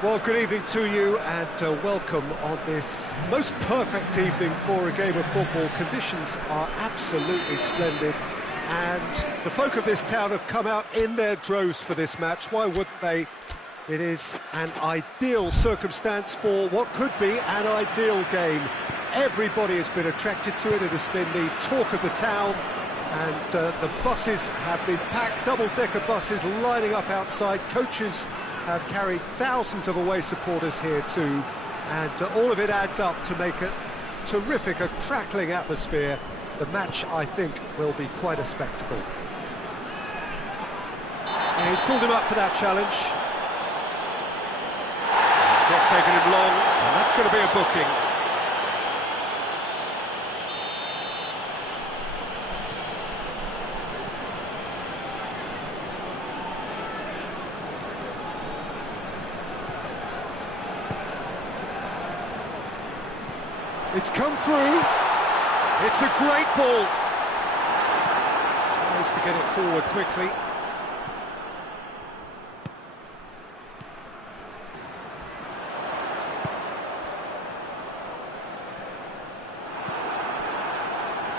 Well, good evening to you and welcome on this most perfect evening for a game of football. Conditions are absolutely splendid and the folk of this town have come out in their droves for this match. Why wouldn't they? It is an ideal circumstance for what could be an ideal game. Everybody has been attracted to it. It has been the talk of the town, and the buses have been packed, double-decker buses lining up outside. Coaches have carried thousands of away supporters here too, and all of it adds up to make a terrific, a crackling atmosphere. The match, I think, will be quite a spectacle. Yeah, he's pulled him up for that challenge. It's not taken him long, and that's going to be a booking. It's come through. It's a great ball. Tries to get it forward quickly.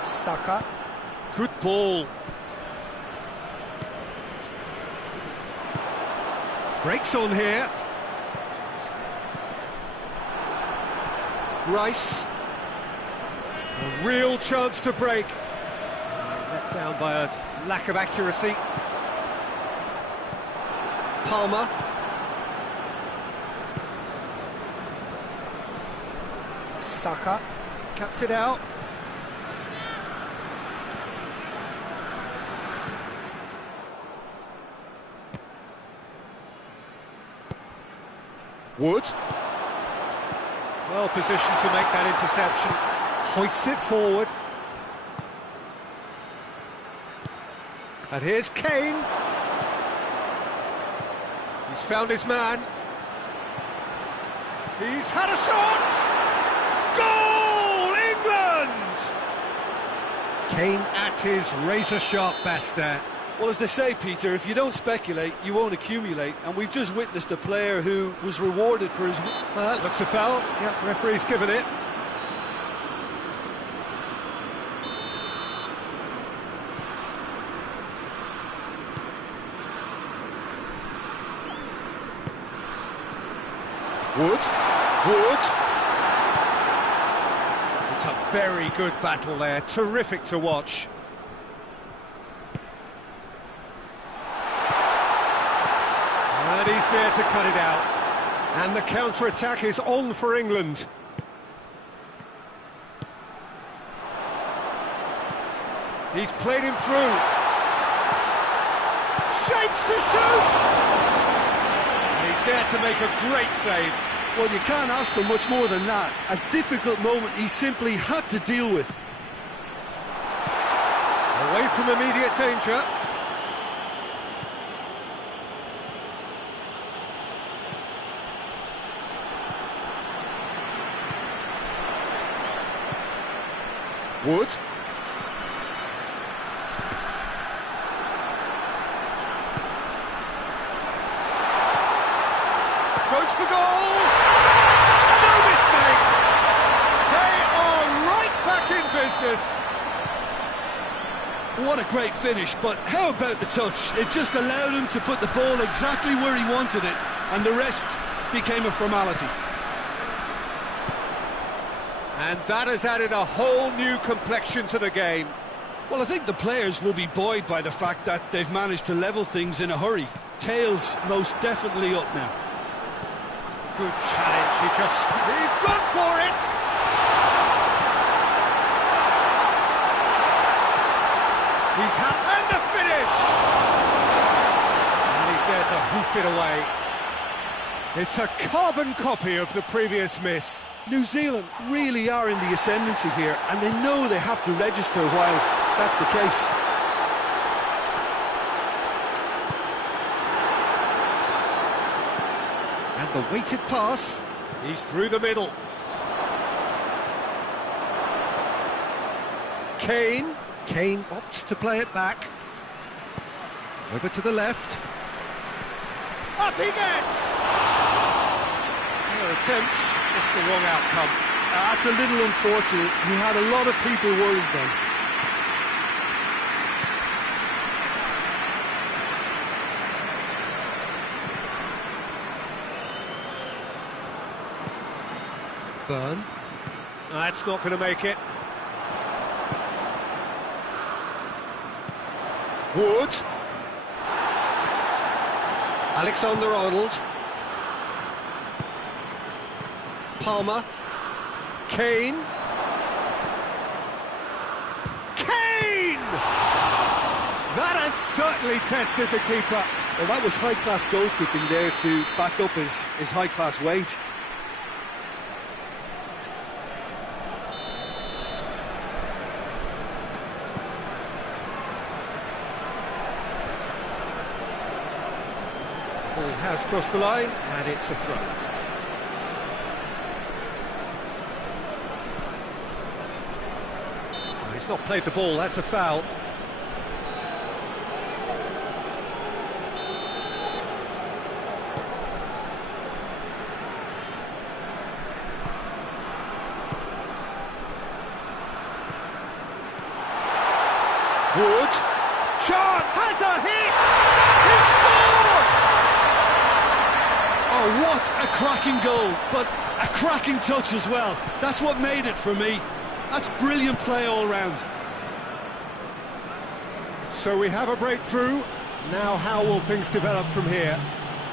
Saka. Good ball. Breaks on here. Rice. A real chance to break. Let down by a lack of accuracy. Palmer. Saka. Cuts it out. Wood. Well positioned to make that interception. Hoists it forward. And here's Kane. He's found his man. He's had a shot! Goal! England! Kane at his razor-sharp best there. Well, as they say, Peter, if you don't speculate, you won't accumulate. And we've just witnessed a player who was rewarded for his... Looks a foul. Yep, referee's given it. Wood. It's a very good battle there. Terrific to watch. And he's there to cut it out. And the counter-attack is on for England. He's played him through. Shapes to shoot! And he's there to make a great save. Well, you can't ask for much more than that. A difficult moment he simply had to deal with. Away from immediate danger. Wood. Goes for goal! No mistake! They are right back in business! What a great finish, but how about the touch? It just allowed him to put the ball exactly where he wanted it, and the rest became a formality. And that has added a whole new complexion to the game. Well, I think the players will be buoyed by the fact that they've managed to level things in a hurry. Tails most definitely up now. Good challenge, he's gone for it! He's had, and the finish! And he's there to hoof it away. It's a carbon copy of the previous miss. New Zealand really are in the ascendancy here, and they know they have to register while that's the case. And the weighted pass, he's through the middle. Kane opts to play it back. Over to the left. Up he gets! Their attempts, just the wrong outcome. That's a little unfortunate. He had a lot of people worried then. Burn. That's not going to make it. Wood. Alexander-Arnold. Palmer. Kane. Kane! That has certainly tested the keeper. Well, that was high-class goalkeeping there to back up his high-class wage. Ball has crossed the line, and it's a throw. Oh, he's not played the ball, that's a foul. Wood. Shot! Has a hit! He scored! Oh, what a cracking goal, but a cracking touch as well. That's what made it for me. That's brilliant play all round. So we have a breakthrough. Now how will things develop from here?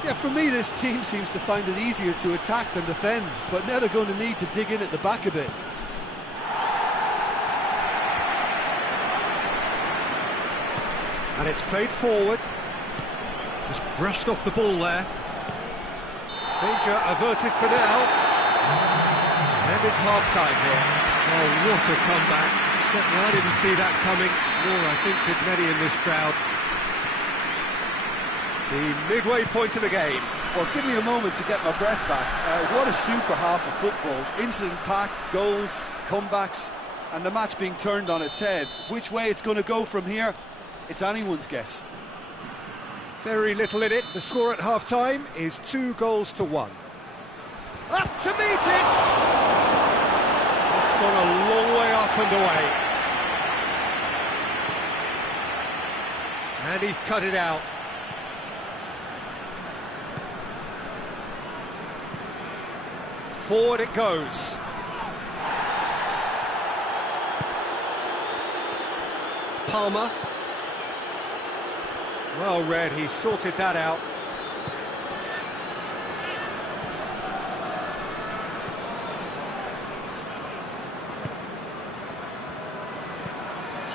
Yeah, for me, this team seems to find it easier to attack than defend, but now they're going to need to dig in at the back a bit. And it's played forward. Just brushed off the ball there. Danger averted for now. And it's half-time here. Oh, what a comeback. Certainly I didn't see that coming, nor I think did many in this crowd. The midway point of the game. Well, give me a moment to get my breath back. What a super half of football. Incident-packed, goals, comebacks, and the match being turned on its head. Which way it's going to go from here, it's anyone's guess. Very little in it. The score at half-time is 2-1. Up to meet it! It's gone a long way up and away. And he's cut it out. Forward it goes. Palmer. Well read, he sorted that out.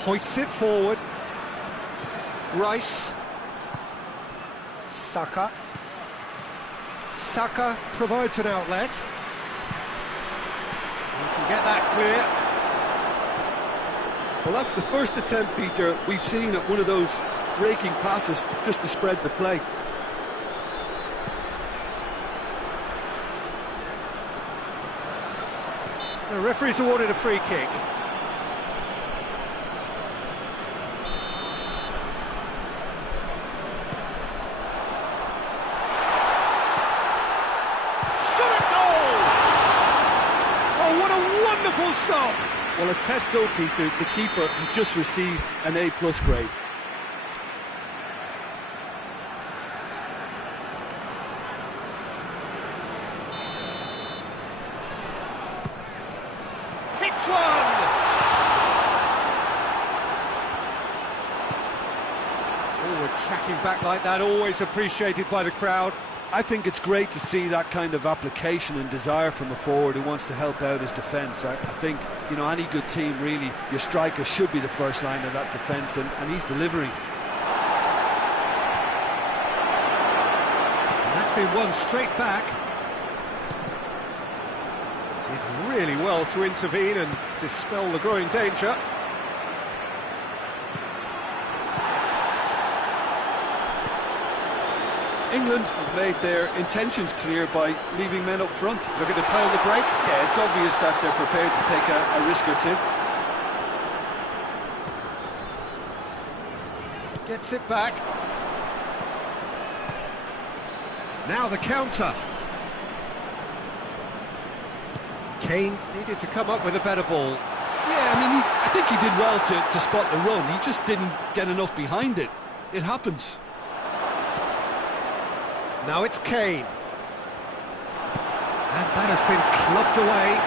Hoists it forward. Rice. Saka. Saka provides an outlet. You can get that clear. Well, that's the first attempt, Peter, we've seen at one of those raking passes just to spread the play. The referee's awarded a free kick. Shot at goal! Oh, what a wonderful stop! Well, as tests go, Peter, the keeper has just received an A+ grade. Hits one! Forward tracking back like that, always appreciated by the crowd. I think it's great to see that kind of application and desire from a forward who wants to help out his defence. I think, you know, any good team, really, your striker should be the first line of that defence, and he's delivering. And that's been won straight back. Did really well to intervene and dispel the growing danger. England have made their intentions clear by leaving men up front. Looking to play on the break. Yeah, it's obvious that they're prepared to take a risk or two. Gets it back. Now the counter. Kane needed to come up with a better ball. Yeah, I mean, I think he did well to spot the run. He just didn't get enough behind it. It happens. Now it's Kane. And that has been clubbed away.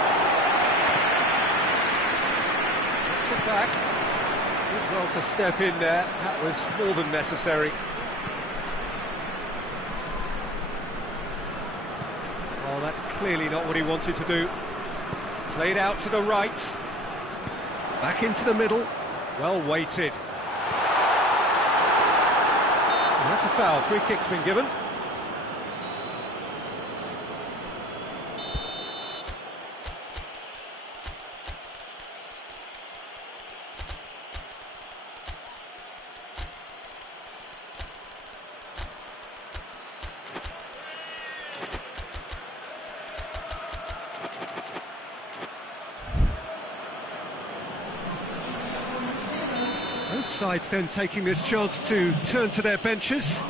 Gets it back. Did well to step in there. That was more than necessary. Oh, that's clearly not what he wanted to do. Played out to the right. Back into the middle. Well weighted. And that's a foul. Free kick's been given. Both sides then taking this chance to turn to their benches.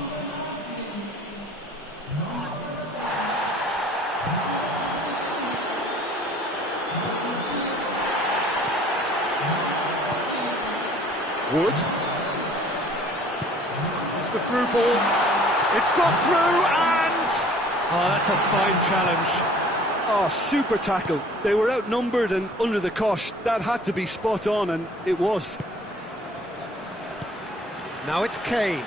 Wood. It's the through ball. It's got through and... Oh, that's a fine challenge. Oh, super tackle. They were outnumbered and under the cosh. That had to be spot on, and it was. Now it's Kane.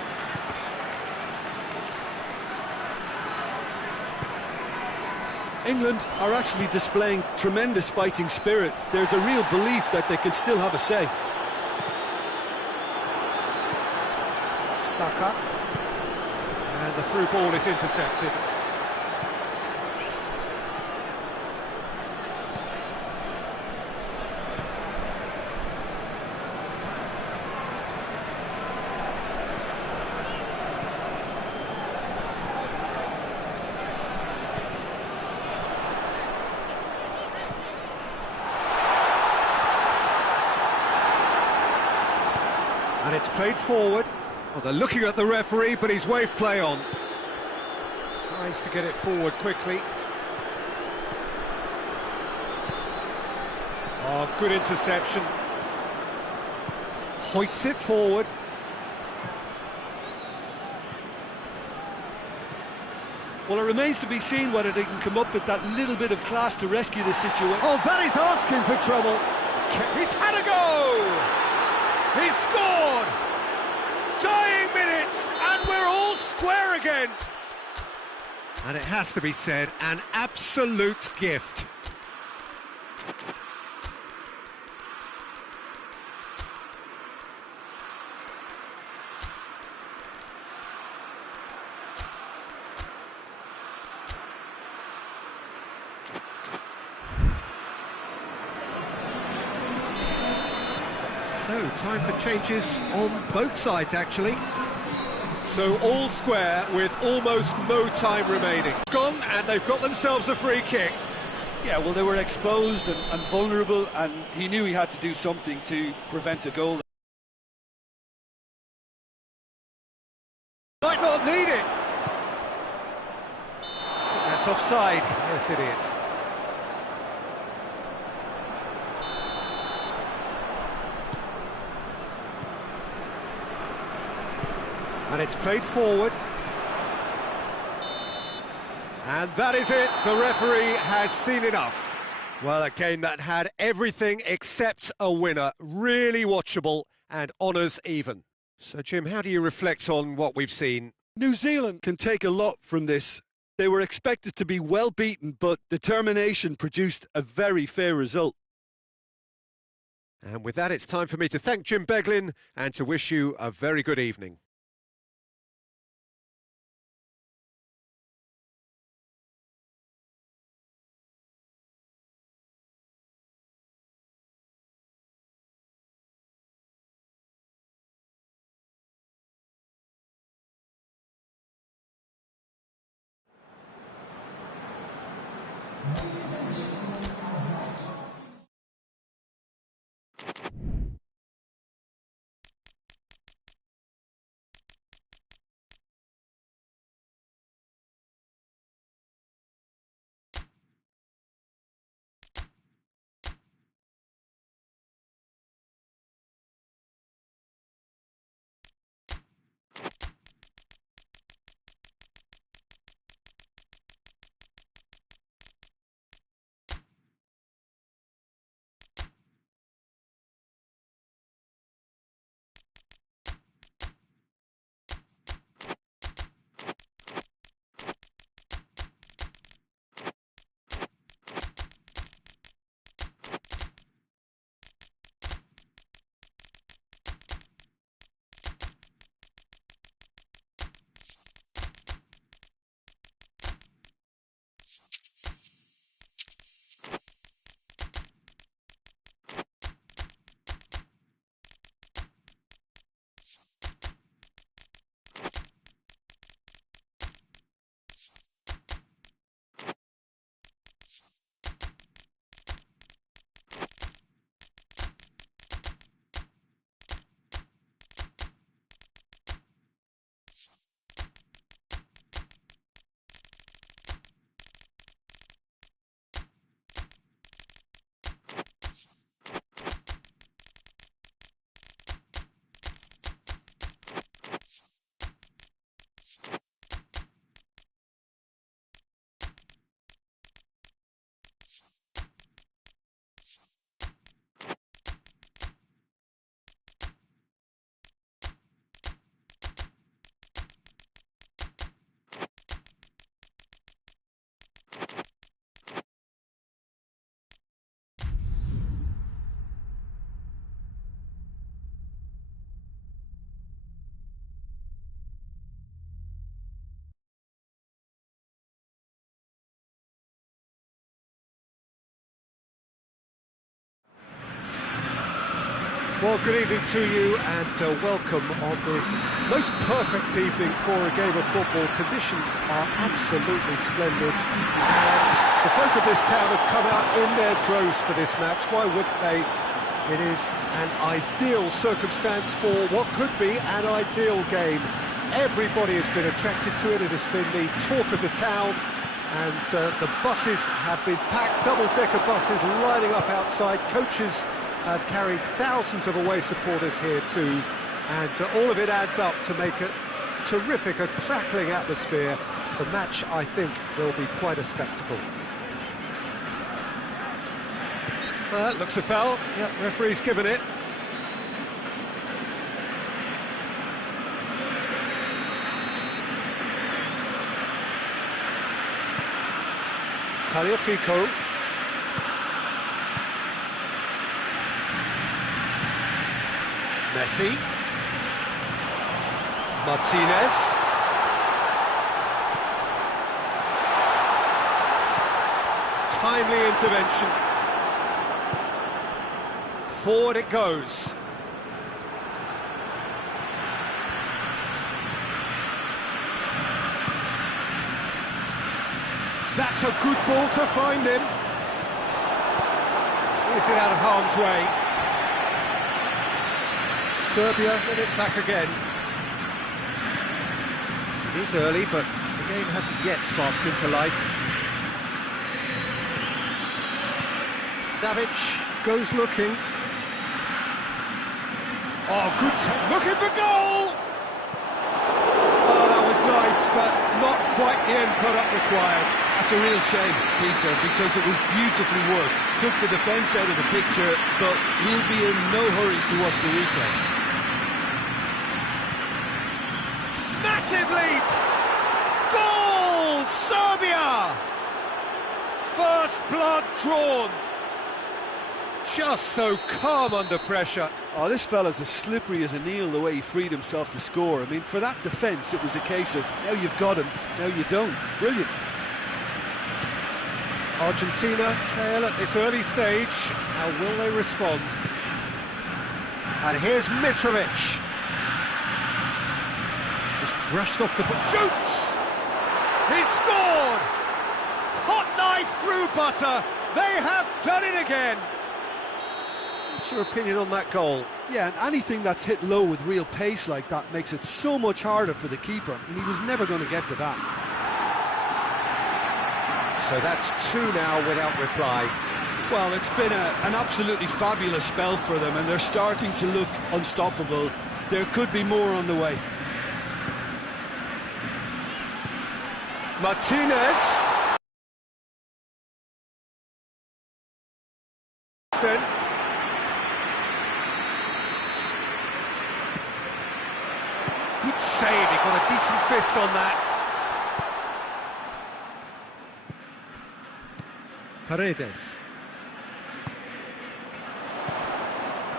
England are actually displaying tremendous fighting spirit. There's a real belief that they can still have a say. Saka. And the through ball is intercepted. And it's played forward. Well, they're looking at the referee, but he's waved play on. Tries to get it forward quickly. Oh, good interception. Hoists it forward. Well, it remains to be seen whether they can come up with that little bit of class to rescue this situation. Oh, that is asking for trouble. He's had a go! He's scored! Dying minutes, and we're all square again. And it has to be said, an absolute gift. So, time for changes on both sides, actually. So, all square with almost no time remaining. Gone, and they've got themselves a free kick. Yeah, well, they were exposed and vulnerable, and he knew he had to do something to prevent a goal. Might not need it. I think that's offside. Yes, it is. And it's played forward. And that is it. The referee has seen enough. Well, a game that had everything except a winner. Really watchable and honours even. So, Jim, how do you reflect on what we've seen? New Zealand can take a lot from this. They were expected to be well beaten, but determination produced a very fair result. And with that, it's time for me to thank Jim Beglin and to wish you a very good evening. Well, good evening to you and welcome on this most perfect evening for a game of football. Conditions are absolutely splendid and the folk of this town have come out in their droves for this match. Why wouldn't they? It is an ideal circumstance for what could be an ideal game. Everybody has been attracted to it. It has been the talk of the town, and the buses have been packed, double-decker buses lining up outside. Coaches have carried thousands of away supporters here too, and all of it adds up to make a terrific, a crackling atmosphere. The match, I think, will be quite a spectacle. That looks a foul. Yep, referee's given it. Tagliafico. Messi. Martinez. Timely intervention. Forward it goes. That's a good ball to find him. Clears it out of harm's way. Serbia get it back again. It is early, but the game hasn't yet sparked into life. Savic goes looking. Oh, good looking for goal! Oh, that was nice, but not quite the end product required. That's a real shame, Peter, because it was beautifully worked. Took the defence out of the picture, but he'll be in no hurry to watch the replay. Massive leap! Goal! Serbia! First blood drawn. Just so calm under pressure. Oh, this fella's as slippery as an eel the way he freed himself to score. I mean, for that defence, it was a case of, now you've got him, now you don't. Brilliant. Argentina trail at this early stage. How will they respond? And here's Mitrovic. He's brushed off the ball. Shoots! He scored! Hot knife through butter. They have done it again. What's your opinion on that goal? Yeah, and anything that's hit low with real pace like that makes it so much harder for the keeper, and he was never going to get to that. So that's two now without reply. Well, it's been an absolutely fabulous spell for them, and they're starting to look unstoppable. There could be more on the way. Martinez. Then. Good save, he got a decent fist on that. Paredes.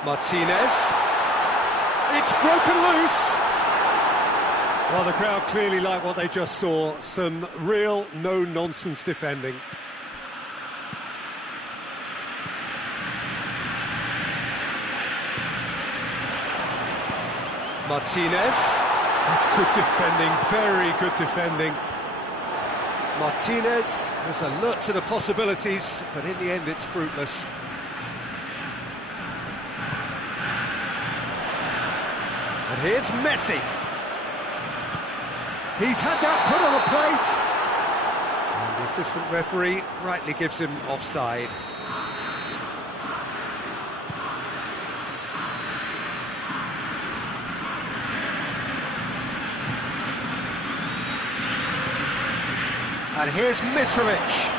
Martinez. It's broken loose. Well, the crowd clearly like what they just saw. Some real no-nonsense defending. Martinez. That's good defending, very good defending. Martinez was alert to the possibilities, but in the end it's fruitless. And here's Messi. He's had that put on a plate. And the assistant referee rightly gives him offside. And here's Mitrovic.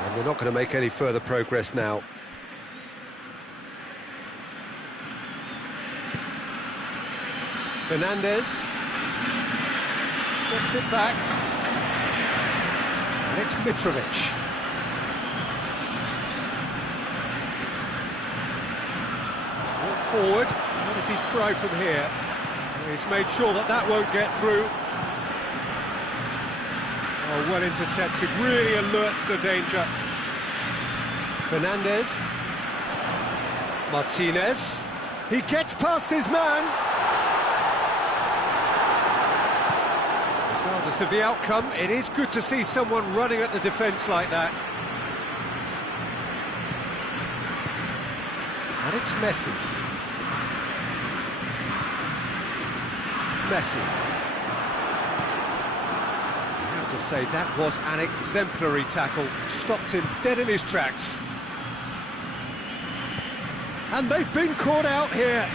And they're not going to make any further progress now. Fernandez gets it back. And it's Mitrovic. Forward. What does he try from here? He's made sure that that won't get through. Oh, well intercepted, really alerts the danger. Fernandez. Martinez. He gets past his man. Regardless of the outcome, it is good to see someone running at the defence like that. And it's Messi. Messi. I have to say, that was an exemplary tackle. Stopped him dead in his tracks. And they've been caught out here.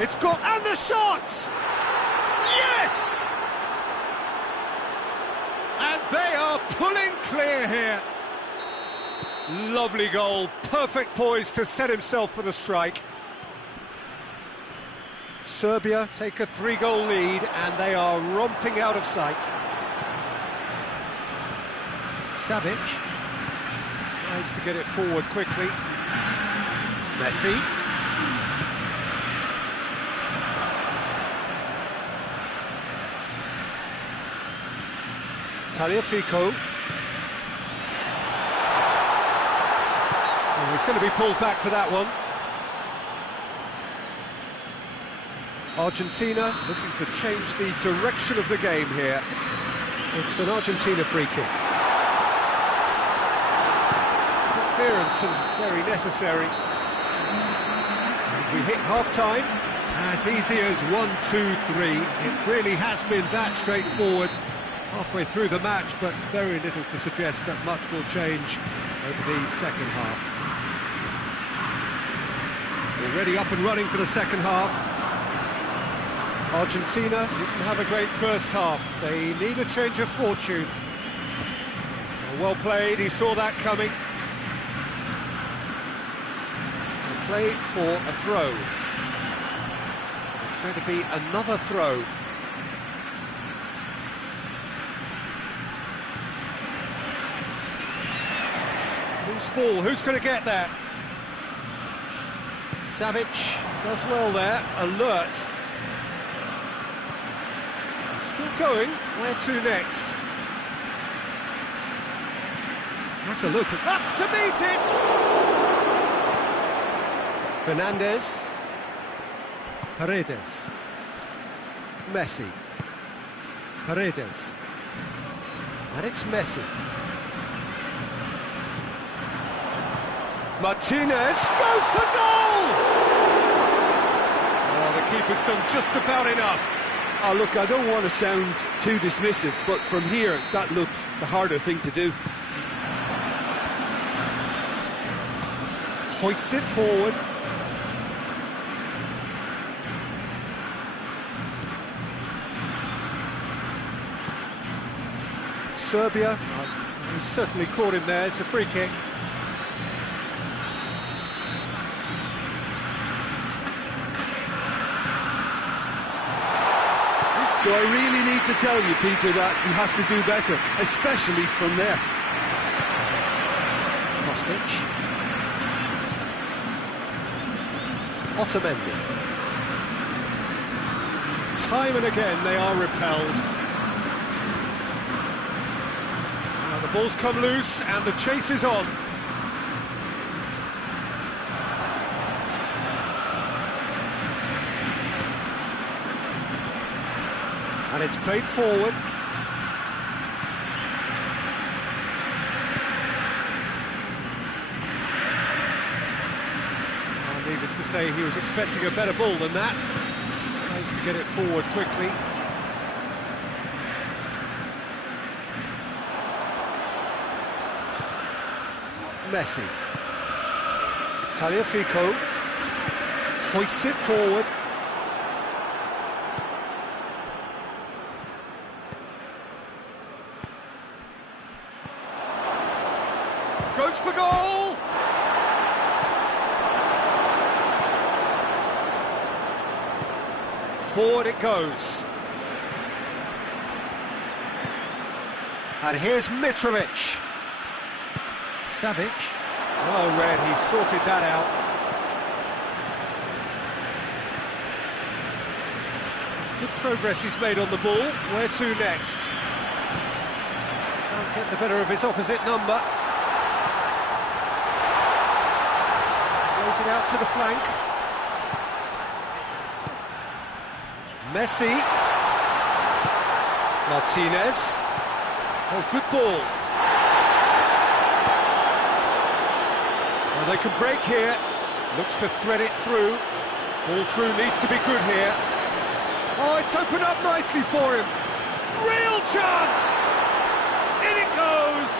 It's got... and the shot! Yes! And they are pulling clear here. Lovely goal, perfect poise to set himself for the strike. Serbia take a 3-goal lead and they are romping out of sight. Savic tries to get it forward quickly. Messi. Tagliafico. Oh, he's going to be pulled back for that one. Argentina looking to change the direction of the game here. It's an Argentina free kick. Clearance and very necessary. We hit half-time. As easy as 1-2-3. It really has been that straightforward halfway through the match, but very little to suggest that much will change over the second half. Already up and running for the second half. Argentina didn't have a great first half. They need a change of fortune. Well played, he saw that coming. Play for a throw. It's going to be another throw. Loose ball, who's going to get that? Savic does well there, alert. Still going, where to next? That's a look, up to meet it! Fernandez. Paredes. Messi. Paredes. And it's Messi. Martinez goes for goal! Oh, the keeper's done just about enough. Oh, look, I don't want to sound too dismissive, but from here, that looks the harder thing to do. Hoists it forward. Serbia, he certainly caught him there, it's a free kick. Do I really need to tell you, Peter, that he has to do better, especially from there? Kostic. Otamendi. Time and again they are repelled. Now the ball's come loose and the chase is on. And it's played forward. Needless to say, he was expecting a better ball than that. Tries to get it forward quickly. Messi. Tagliafico. Hoists it forward. Goes for goal! Forward it goes. And here's Mitrovic. Savic. Well read, he sorted that out. It's Good progress he's made on the ball. Where to next? Can't get the better of his opposite number. Plays it out to the flank. Messi. Martinez. Oh, good ball. Well, they can break here. Looks to thread it through. Ball through needs to be good here. Oh, it's opened up nicely for him. Real chance! In it goes!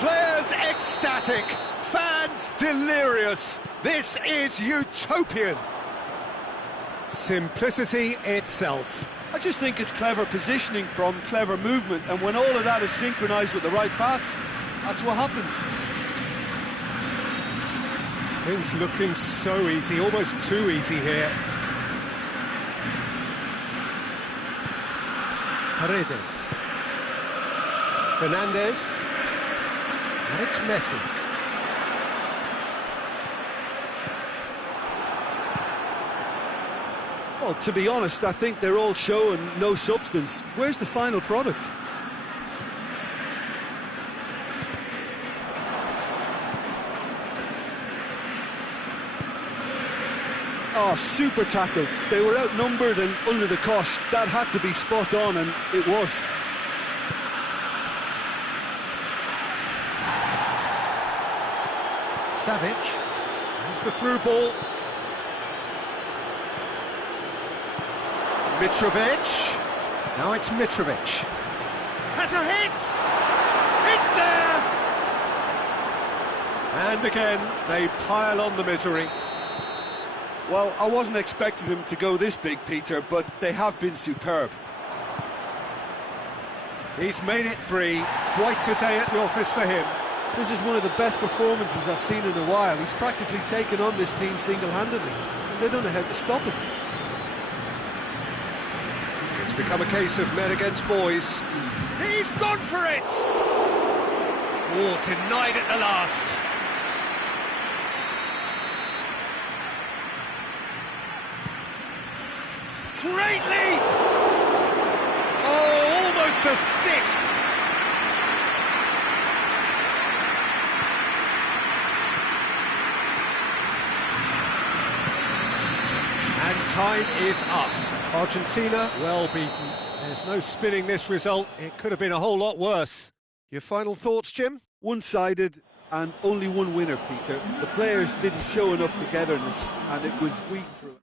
Players ecstatic, fans delirious. This is utopian. Simplicity itself. I just think it's clever positioning from clever movement, and when all of that is synchronised with the right pass, that's what happens. Things looking so easy, almost too easy here. Paredes. Fernandez. And it's Messi. Well, to be honest, I think they're all show and no substance. Where's the final product? Oh, super tackle. They were outnumbered and under the cosh. That had to be spot on, and it was. Savic. Here's the through ball. Mitrovic. Now it's Mitrovic. Has a hit! It's there! And again, they pile on the misery. Well, I wasn't expecting them to go this big, Peter, but they have been superb. He's made it 3. Quite a day at the office for him. This is one of the best performances I've seen in a while. He's practically taken on this team single-handedly, and they don't know how to stop him. It's become a case of men against boys. He's gone for it! Oh, denied at the last. Great leap! Oh, almost a 6th. And time is up. Argentina, well beaten. There's no spinning this result. It could have been a whole lot worse. Your final thoughts, Jim? One-sided and only one winner, Peter. The players didn't show enough togetherness, and it was weak through it.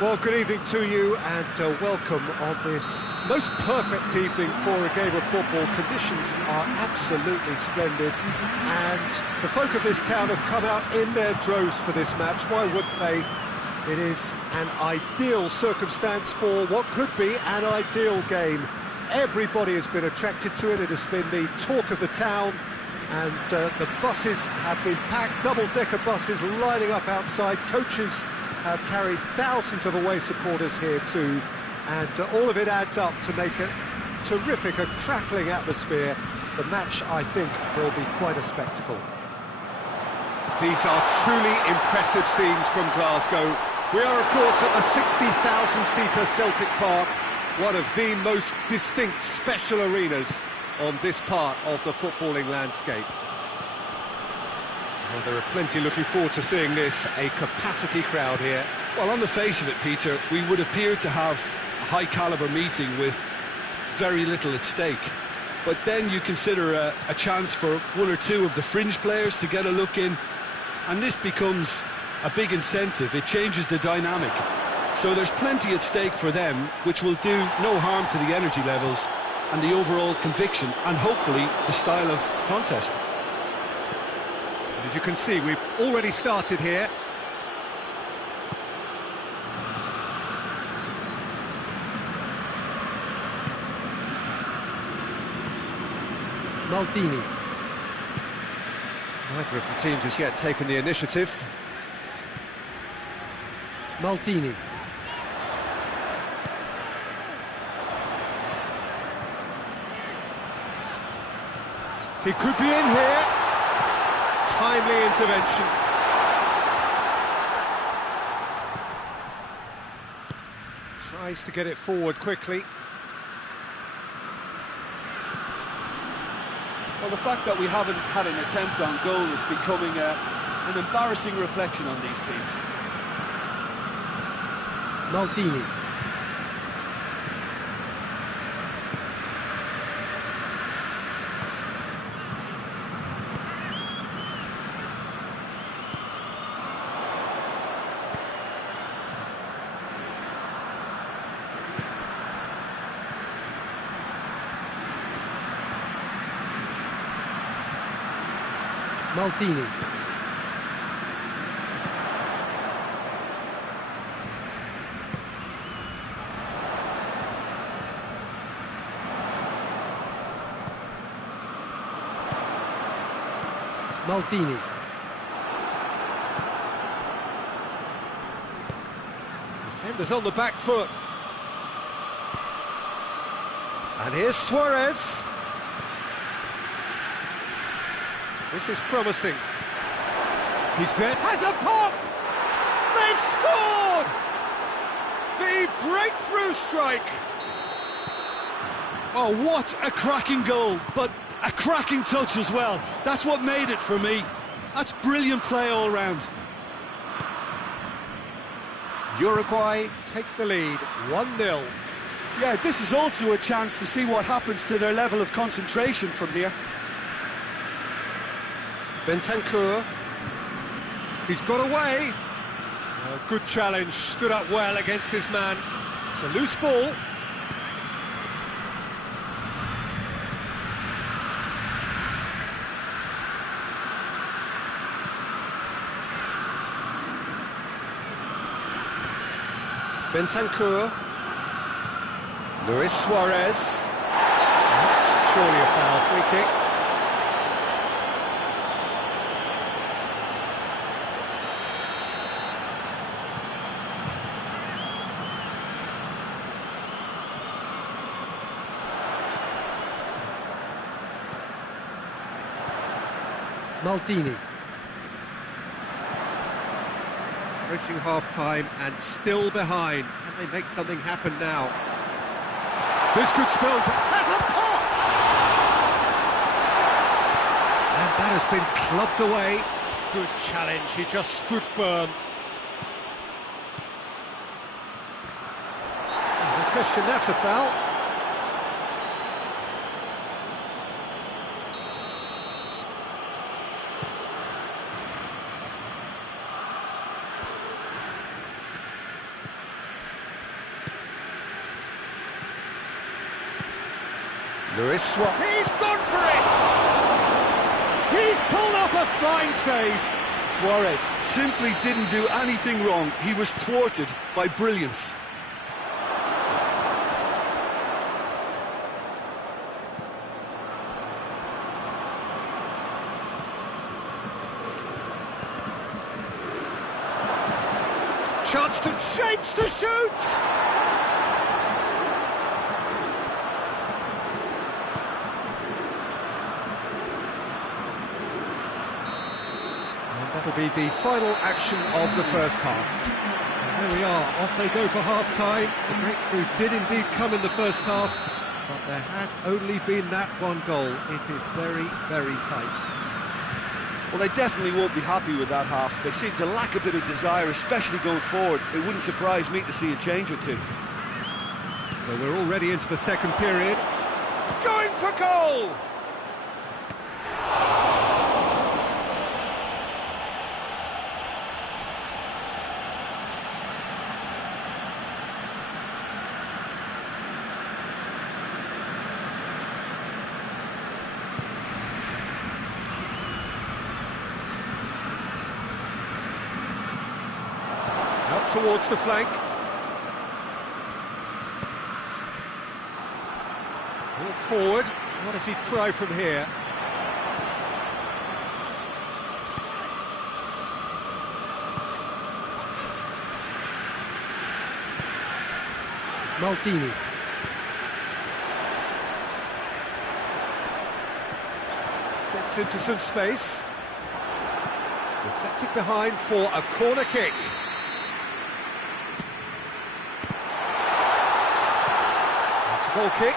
Well, good evening to you and welcome on this most perfect evening for a game of football. Conditions are absolutely splendid and the folk of this town have come out in their droves for this match. Why wouldn't they? It is an ideal circumstance for what could be an ideal game. Everybody has been attracted to it. It has been the talk of the town and the buses have been packed, double-decker buses lining up outside. Coaches have carried thousands of away supporters here too, and all of it adds up to make a terrific, a crackling atmosphere. The match, I think, will be quite a spectacle. These are truly impressive scenes from Glasgow. We are, of course, at the 60,000-seater Celtic Park, one of the most distinct special arenas on this part of the footballing landscape. Well, there are plenty looking forward to seeing this, a capacity crowd here. Well, on the face of it, Peter, we would appear to have a high-caliber meeting with very little at stake. But then you consider a chance for one or two of the fringe players to get a look in, and this becomes a big incentive. It changes the dynamic. So there's plenty at stake for them, which will do no harm to the energy levels and the overall conviction, and hopefully the style of contest. As you can see, we've already started here. Maldini. Neither of the teams has yet taken the initiative. Maldini. He could be in here. Timely intervention. Tries to get it forward quickly. Well, the fact that we haven't had an attempt on goal is becoming an embarrassing reflection on these teams. Maldini. Maldini. Maldini. Defenders on the back foot. And here's Suarez. This is promising. He's dead. Has a pop! They've scored! The breakthrough strike! Oh, what a cracking goal, but a cracking touch as well. That's what made it for me. That's brilliant play all round. Uruguay take the lead, 1-0. Yeah, this is also a chance to see what happens to their level of concentration from here. Bentancur, he's got away. Good challenge, stood up well against his man. It's a loose ball. Bentancur, Luis Suarez. That's surely a foul, free kick. Maldini. Reaching half-time and still behind. Can they make something happen now? This could spell... Has a pop! And that has been clubbed away. Good challenge, he just stood firm. No question, that's a foul. Luis Suarez. He's gone for it! He's pulled off a fine save. Suarez simply didn't do anything wrong. He was thwarted by brilliance. Chance to shapes to shoot! And that'll be the final action of the first half. And there we are, off they go for half-time. The breakthrough did indeed come in the first half, but there has only been that one goal. It is very, very tight. Well, they definitely won't be happy with that half. They seem to lack a bit of desire, especially going forward. It wouldn't surprise me to see a change or two. So we're already into the second period. Going for goal! Up towards the flank. Brought forward. What does he try from here? Maldini. Gets into some space. Deflected behind for a corner kick. Goal kick.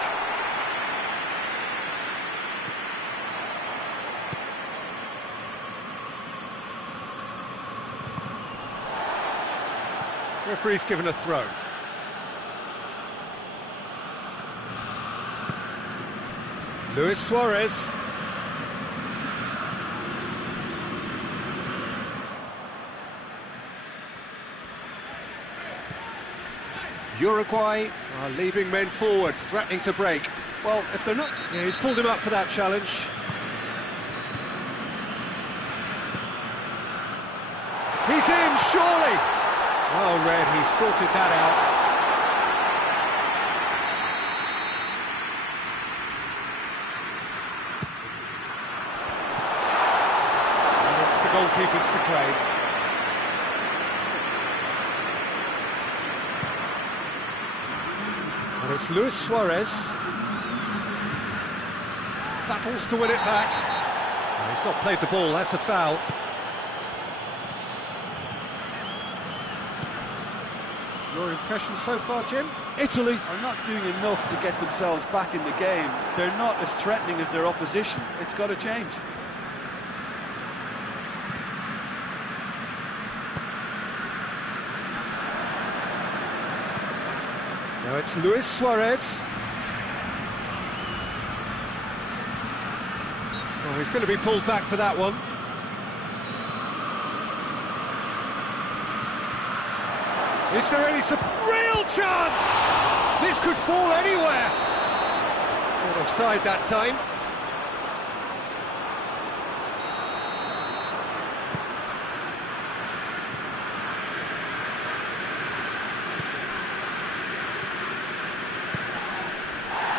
Referee's given a throw. Luis Suarez. Uruguay are leaving men forward, threatening to break. Well, if they're not... Yeah, he's pulled him up for that challenge. He's in, surely! Well read, he sorted that out. And it's the goalkeeper's to claim. And it's Luis Suarez. Battles to win it back. No, he's not played the ball, that's a foul. Your impression so far, Jim? Italy are not doing enough to get themselves back in the game. They're not as threatening as their opposition. It's got to change. Now it's Luis Suarez. Oh, he's going to be pulled back for that one. Is there any real chance? This could fall anywhere. Not offside that time.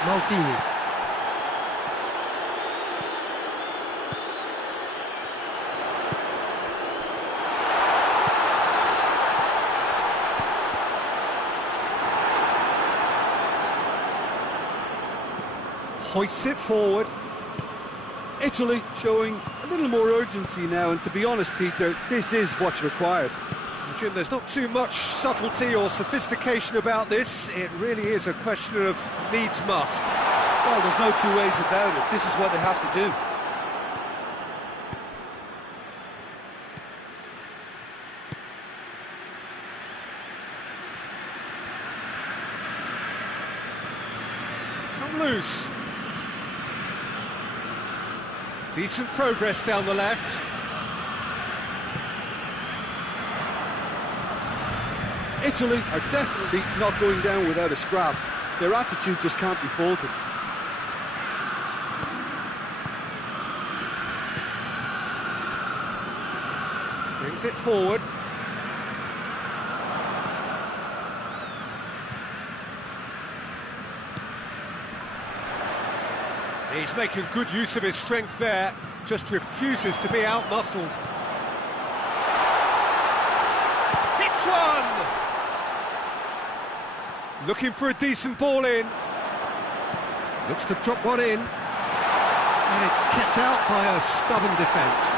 Maldini. Hoists it forward. Italy showing a little more urgency now, and to be honest, Peter, this is what's required. Jim, there's not too much subtlety or sophistication about this. It really is a question of needs must. Well, there's no two ways about it. This is what they have to do. It's come loose. Decent progress down the left. Italy are definitely not going down without a scrap. Their attitude just can't be faulted. brings it forward. He's making good use of his strength there, just refuses to be outmuscled. Hits one! Looking for a decent ball in. Looks to drop one in. And it's kept out by a stubborn defence.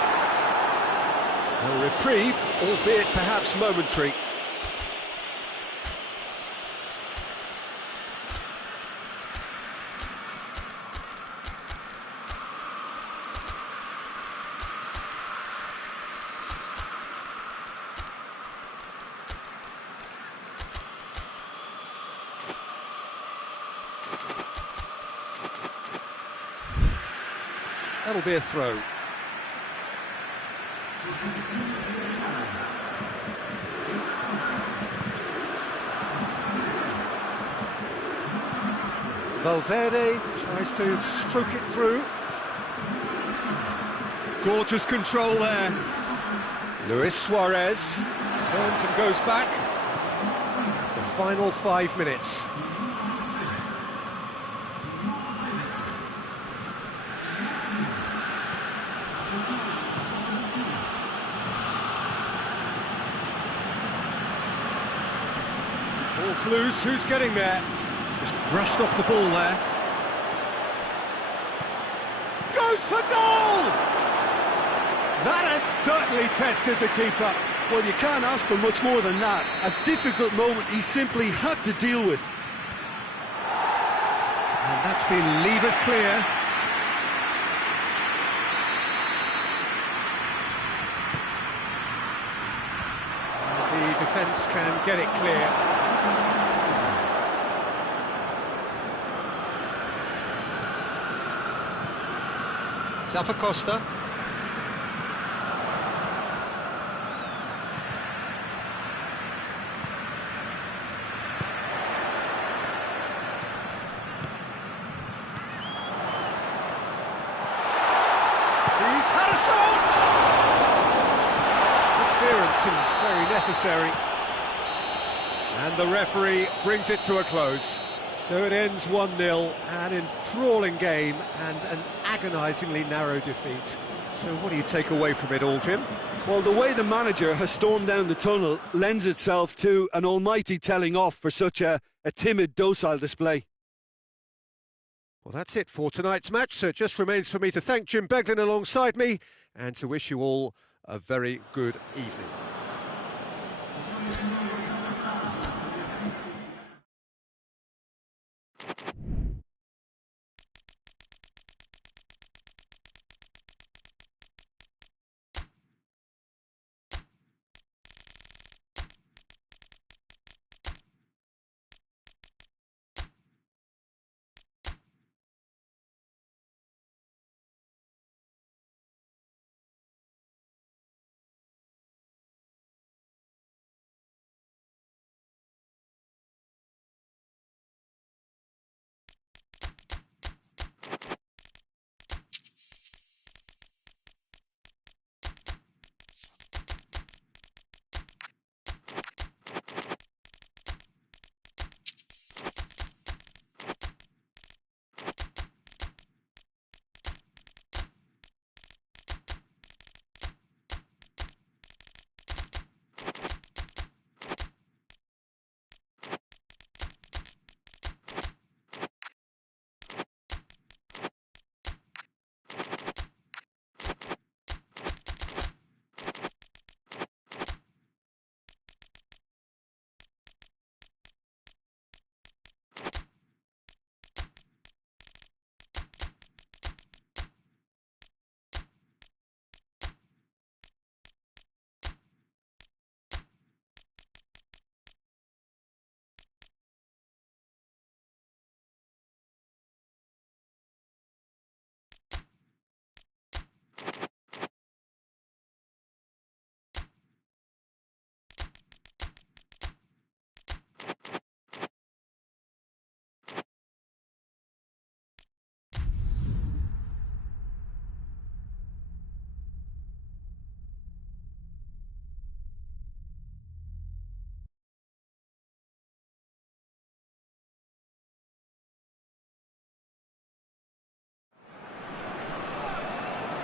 A reprieve, albeit perhaps momentary. That'll be a throw. Valverde tries to stroke it through. Gorgeous control there. Luis Suarez turns and goes back. The final 5 minutes. Ball's loose, who's getting there? Just brushed off the ball there. Goes for goal! That has certainly tested the keeper. Well, you can't ask for much more than that. A difficult moment he simply had to deal with. And that's been levered clear. And the defence can get it clear. Zappacosta. He's had a shot! Clearance and very necessary. And the referee brings it to a close. So it ends 1-0, an enthralling game and an agonisingly narrow defeat. So what do you take away from it all, Jim? Well, the way the manager has stormed down the tunnel lends itself to an almighty telling off for such a timid, docile display. Well, that's it for tonight's match, so it just remains for me to thank Jim Beglin alongside me and to wish you all a very good evening.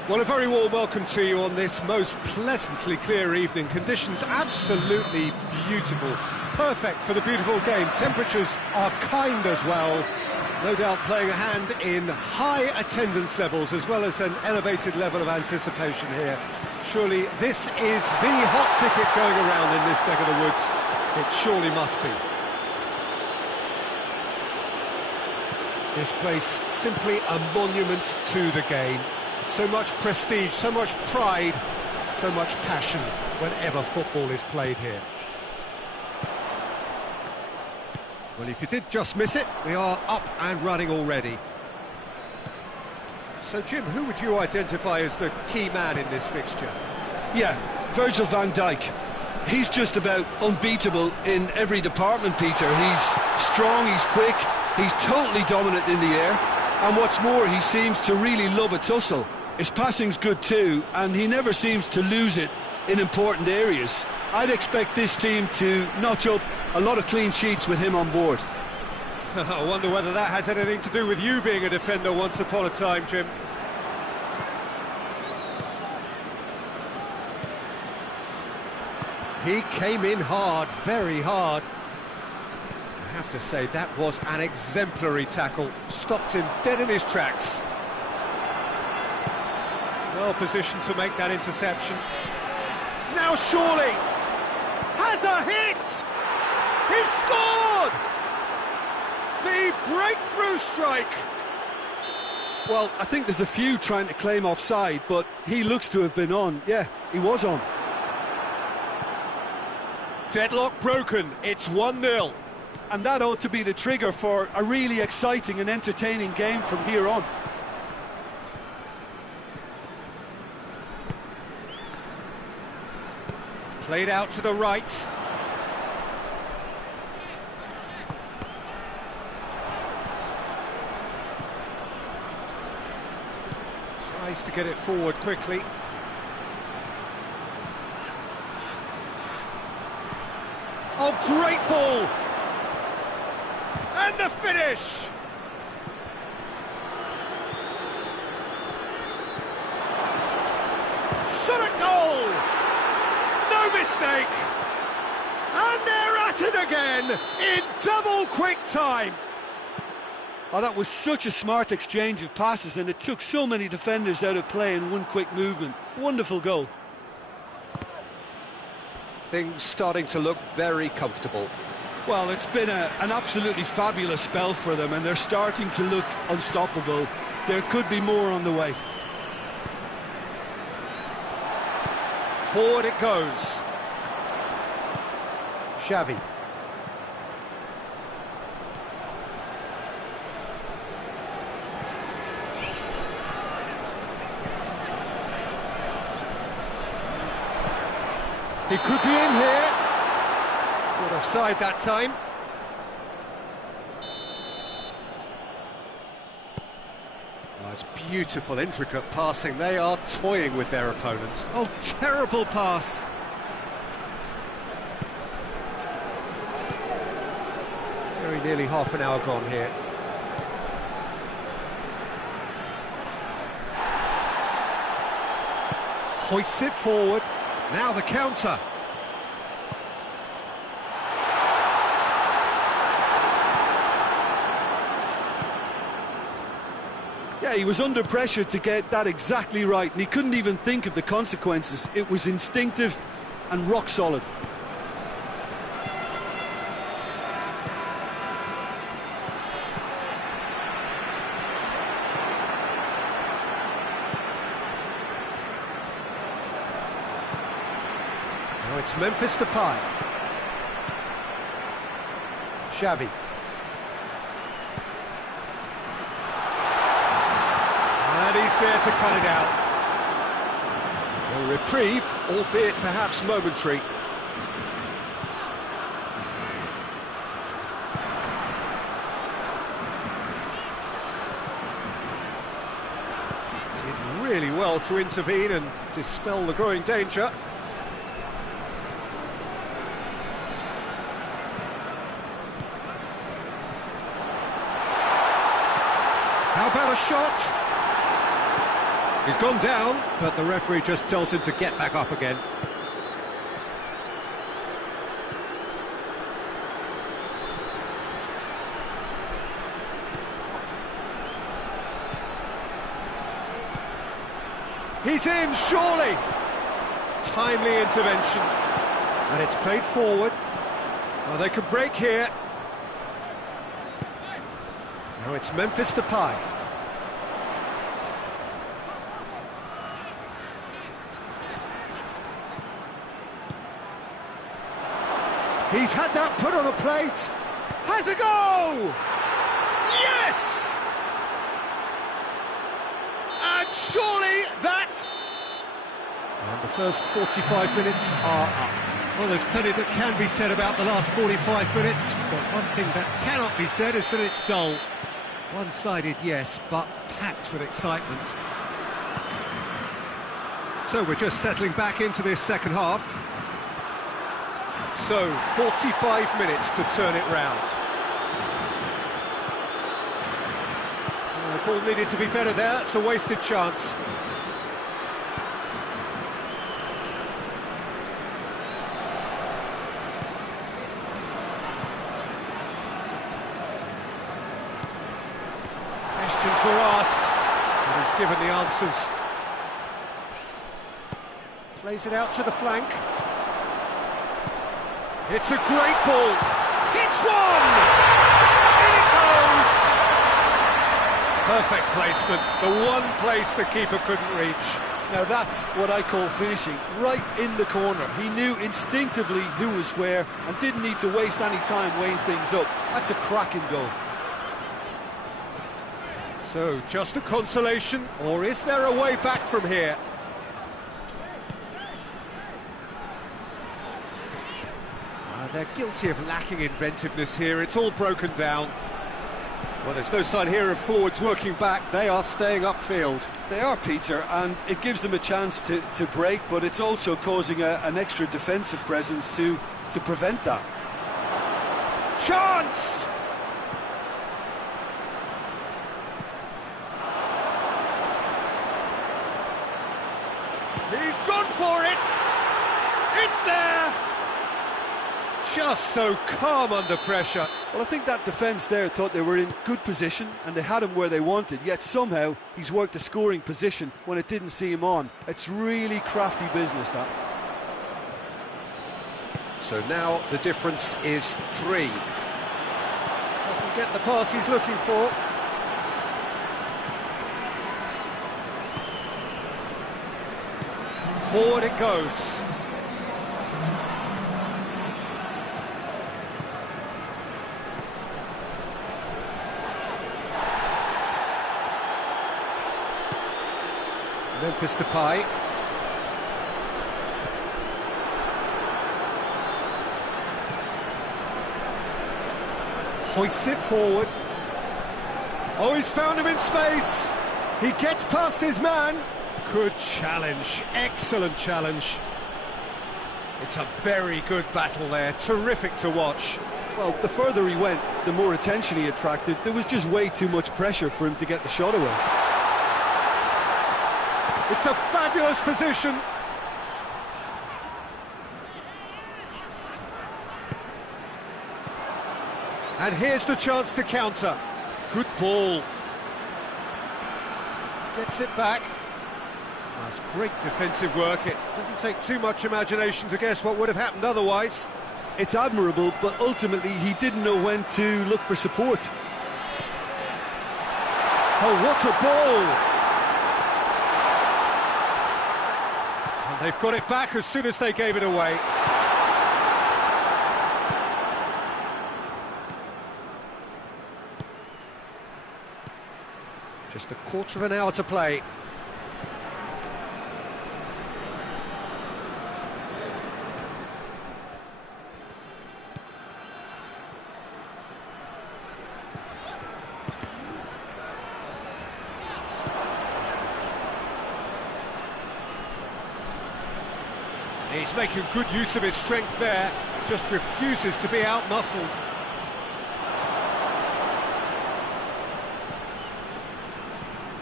Well, a very warm welcome to you on this most pleasantly clear evening. Conditions absolutely beautiful. Perfect for the beautiful game. Temperatures are kind as well. No doubt playing a hand in high attendance levels as well as an elevated level of anticipation here. Surely this is the hot ticket going around in this neck of the woods. It surely must be. This place simply a monument to the game. So much prestige, so much pride, so much passion whenever football is played here. Well, if you did just miss it, we are up and running already. So, Jim, who would you identify as the key man in this fixture? Yeah, Virgil van Dijk. He's just about unbeatable in every department, Peter. He's strong, he's quick, he's totally dominant in the air. And what's more, he seems to really love a tussle. His passing's good too, and he never seems to lose it in important areas. I'd expect this team to notch up a lot of clean sheets with him on board. I wonder whether that has anything to do with you being a defender once upon a time, Jim. He came in hard, very hard. I have to say, that was an exemplary tackle. Stopped him dead in his tracks. Well positioned to make that interception. Now surely has a hit! He's scored! The breakthrough strike! Well, I think there's a few trying to claim offside, but he looks to have been on. Yeah, he was on. Deadlock broken, it's 1-0. And that ought to be the trigger for a really exciting and entertaining game from here on. Played out to the right. Tries to get it forward quickly. Oh, great ball! And the finish! Shot at goal! No mistake! And they're at it again in double quick time! Oh, that was such a smart exchange of passes, and it took so many defenders out of play in one quick movement. Wonderful goal. Things starting to look very comfortable. Well, it's been an absolutely fabulous spell for them, and they're starting to look unstoppable. There could be more on the way. Forward it goes. Xavi. He could be in here. Good offside that time. Oh, it's beautiful, intricate passing. They are toying with their opponents. Oh, terrible pass. Very nearly half an hour gone here. Hoists it forward. Now the counter. Yeah, he was under pressure to get that exactly right, and he couldn't even think of the consequences. It was instinctive and rock solid. Now it's Memphis Depay. Xavi. And he's there to cut it out. A reprieve, albeit perhaps momentary. Did really well to intervene and dispel the growing danger. How about a shot? He's gone down, but the referee just tells him to get back up again. He's in, surely! Timely intervention. And it's played forward. Well, they could break here. Now it's Memphis Depay. He's had that put on a plate. Has a go! Yes! And surely that... And the first 45 minutes are up. Well, there's plenty that can be said about the last 45 minutes, but one thing that cannot be said is that it's dull. One-sided, yes, but packed with excitement. So we're just settling back into this second half. So, 45 minutes to turn it round. The ball needed to be better there, it's a wasted chance. Questions were asked, and he's given the answers. Plays it out to the flank. It's a great ball. Hits one! In it goes! Perfect placement. The one place the keeper couldn't reach. Now that's what I call finishing, right in the corner. He knew instinctively who was where and didn't need to waste any time weighing things up. That's a cracking goal. So, just a consolation, or is there a way back from here? They're guilty of lacking inventiveness here, it's all broken down. Well, there's no sign here of forwards working back, they are staying upfield. They are, Peter, and it gives them a chance to break, but it's also causing an extra defensive presence to prevent that. Chance! He's gone for it! It's there! Just so calm under pressure. Well, I think that defence there thought they were in good position and they had him where they wanted, yet somehow he's worked a scoring position when it didn't see him on. It's really crafty business, that. So now the difference is 3. Doesn't get the pass he's looking for. Forward it goes. Memphis Depay. Hoists it forward. Oh, he's found him in space. He gets past his man. Good challenge, excellent challenge. It's a very good battle there, terrific to watch. Well, the further he went, the more attention he attracted. There was just way too much pressure for him to get the shot away. It's a fabulous position. And here's the chance to counter. Good ball. Gets it back. That's great defensive work. It doesn't take too much imagination to guess what would have happened otherwise. It's admirable, but ultimately he didn't know when to look for support. Oh, what a ball! And they've got it back as soon as they gave it away. Just a quarter of an hour to play. He's making good use of his strength there, just refuses to be out-muscled.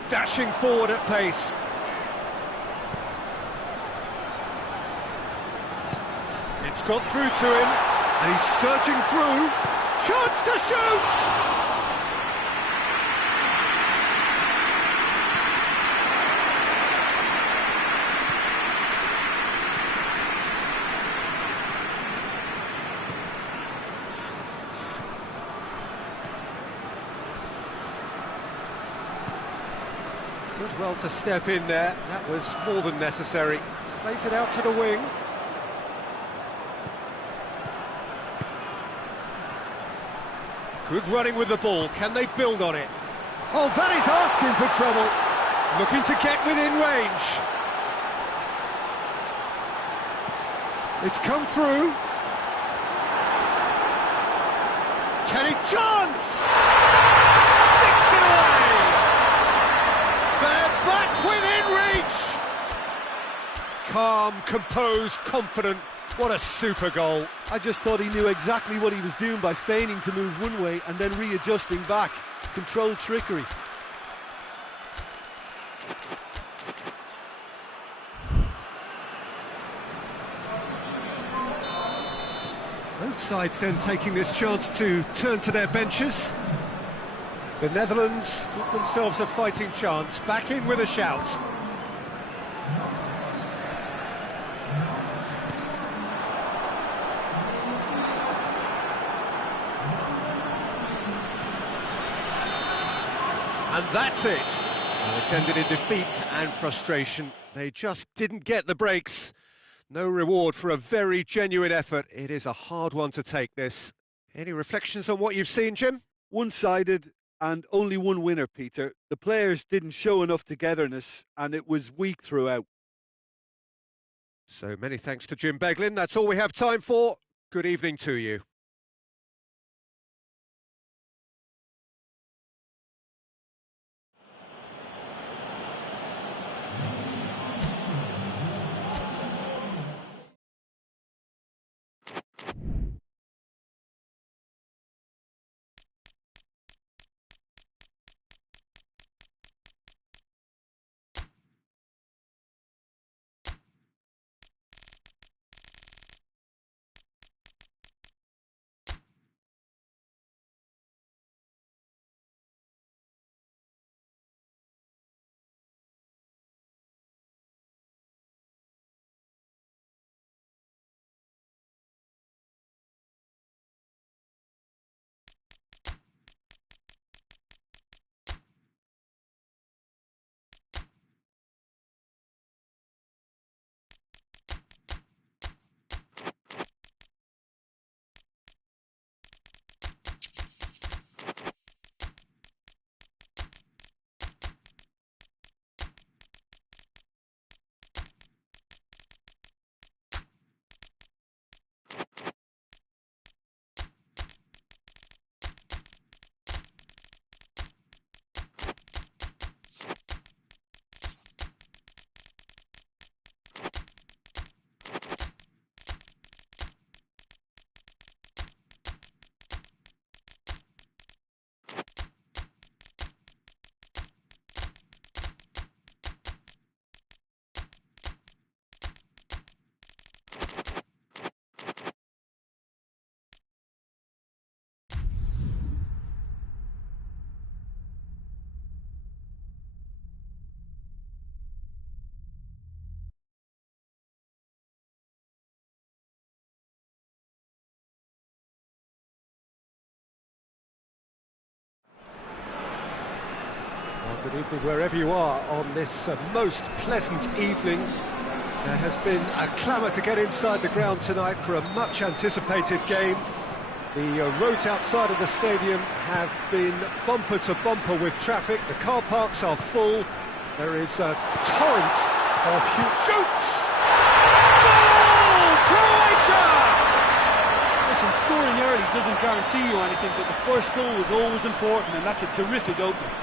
Dashing forward at pace. It's got through to him, and he's surging through. Chance to shoot! Did well to step in there, that was more than necessary. Plays it out to the wing. Good running with the ball, can they build on it? Oh, that is asking for trouble. Looking to get within range. It's come through. Kenny chance! Sticks it away! They're back within reach! Calm, composed, confident. What a super goal. I just thought he knew exactly what he was doing by feigning to move one way and then readjusting back. Controlled trickery. Both sides then taking this chance to turn to their benches. The Netherlands give themselves a fighting chance, back in with a shout. And that's it. Well, it ended in defeat and frustration. They just didn't get the breaks. No reward for a very genuine effort. It is a hard one to take, this. Any reflections on what you've seen, Jim? One-sided and only one winner, Peter. The players didn't show enough togetherness and it was weak throughout. So many thanks to Jim Beglin. That's all we have time for. Good evening to you. Good evening wherever you are on this most pleasant evening. There has been a clamour to get inside the ground tonight for a much anticipated game. The roads outside of the stadium have been bumper to bumper with traffic. The car parks are full. There is a torrent of huge shoots. Goal! Croatia! Listen, scoring early doesn't guarantee you anything, but the first goal is always important, and that's a terrific opening.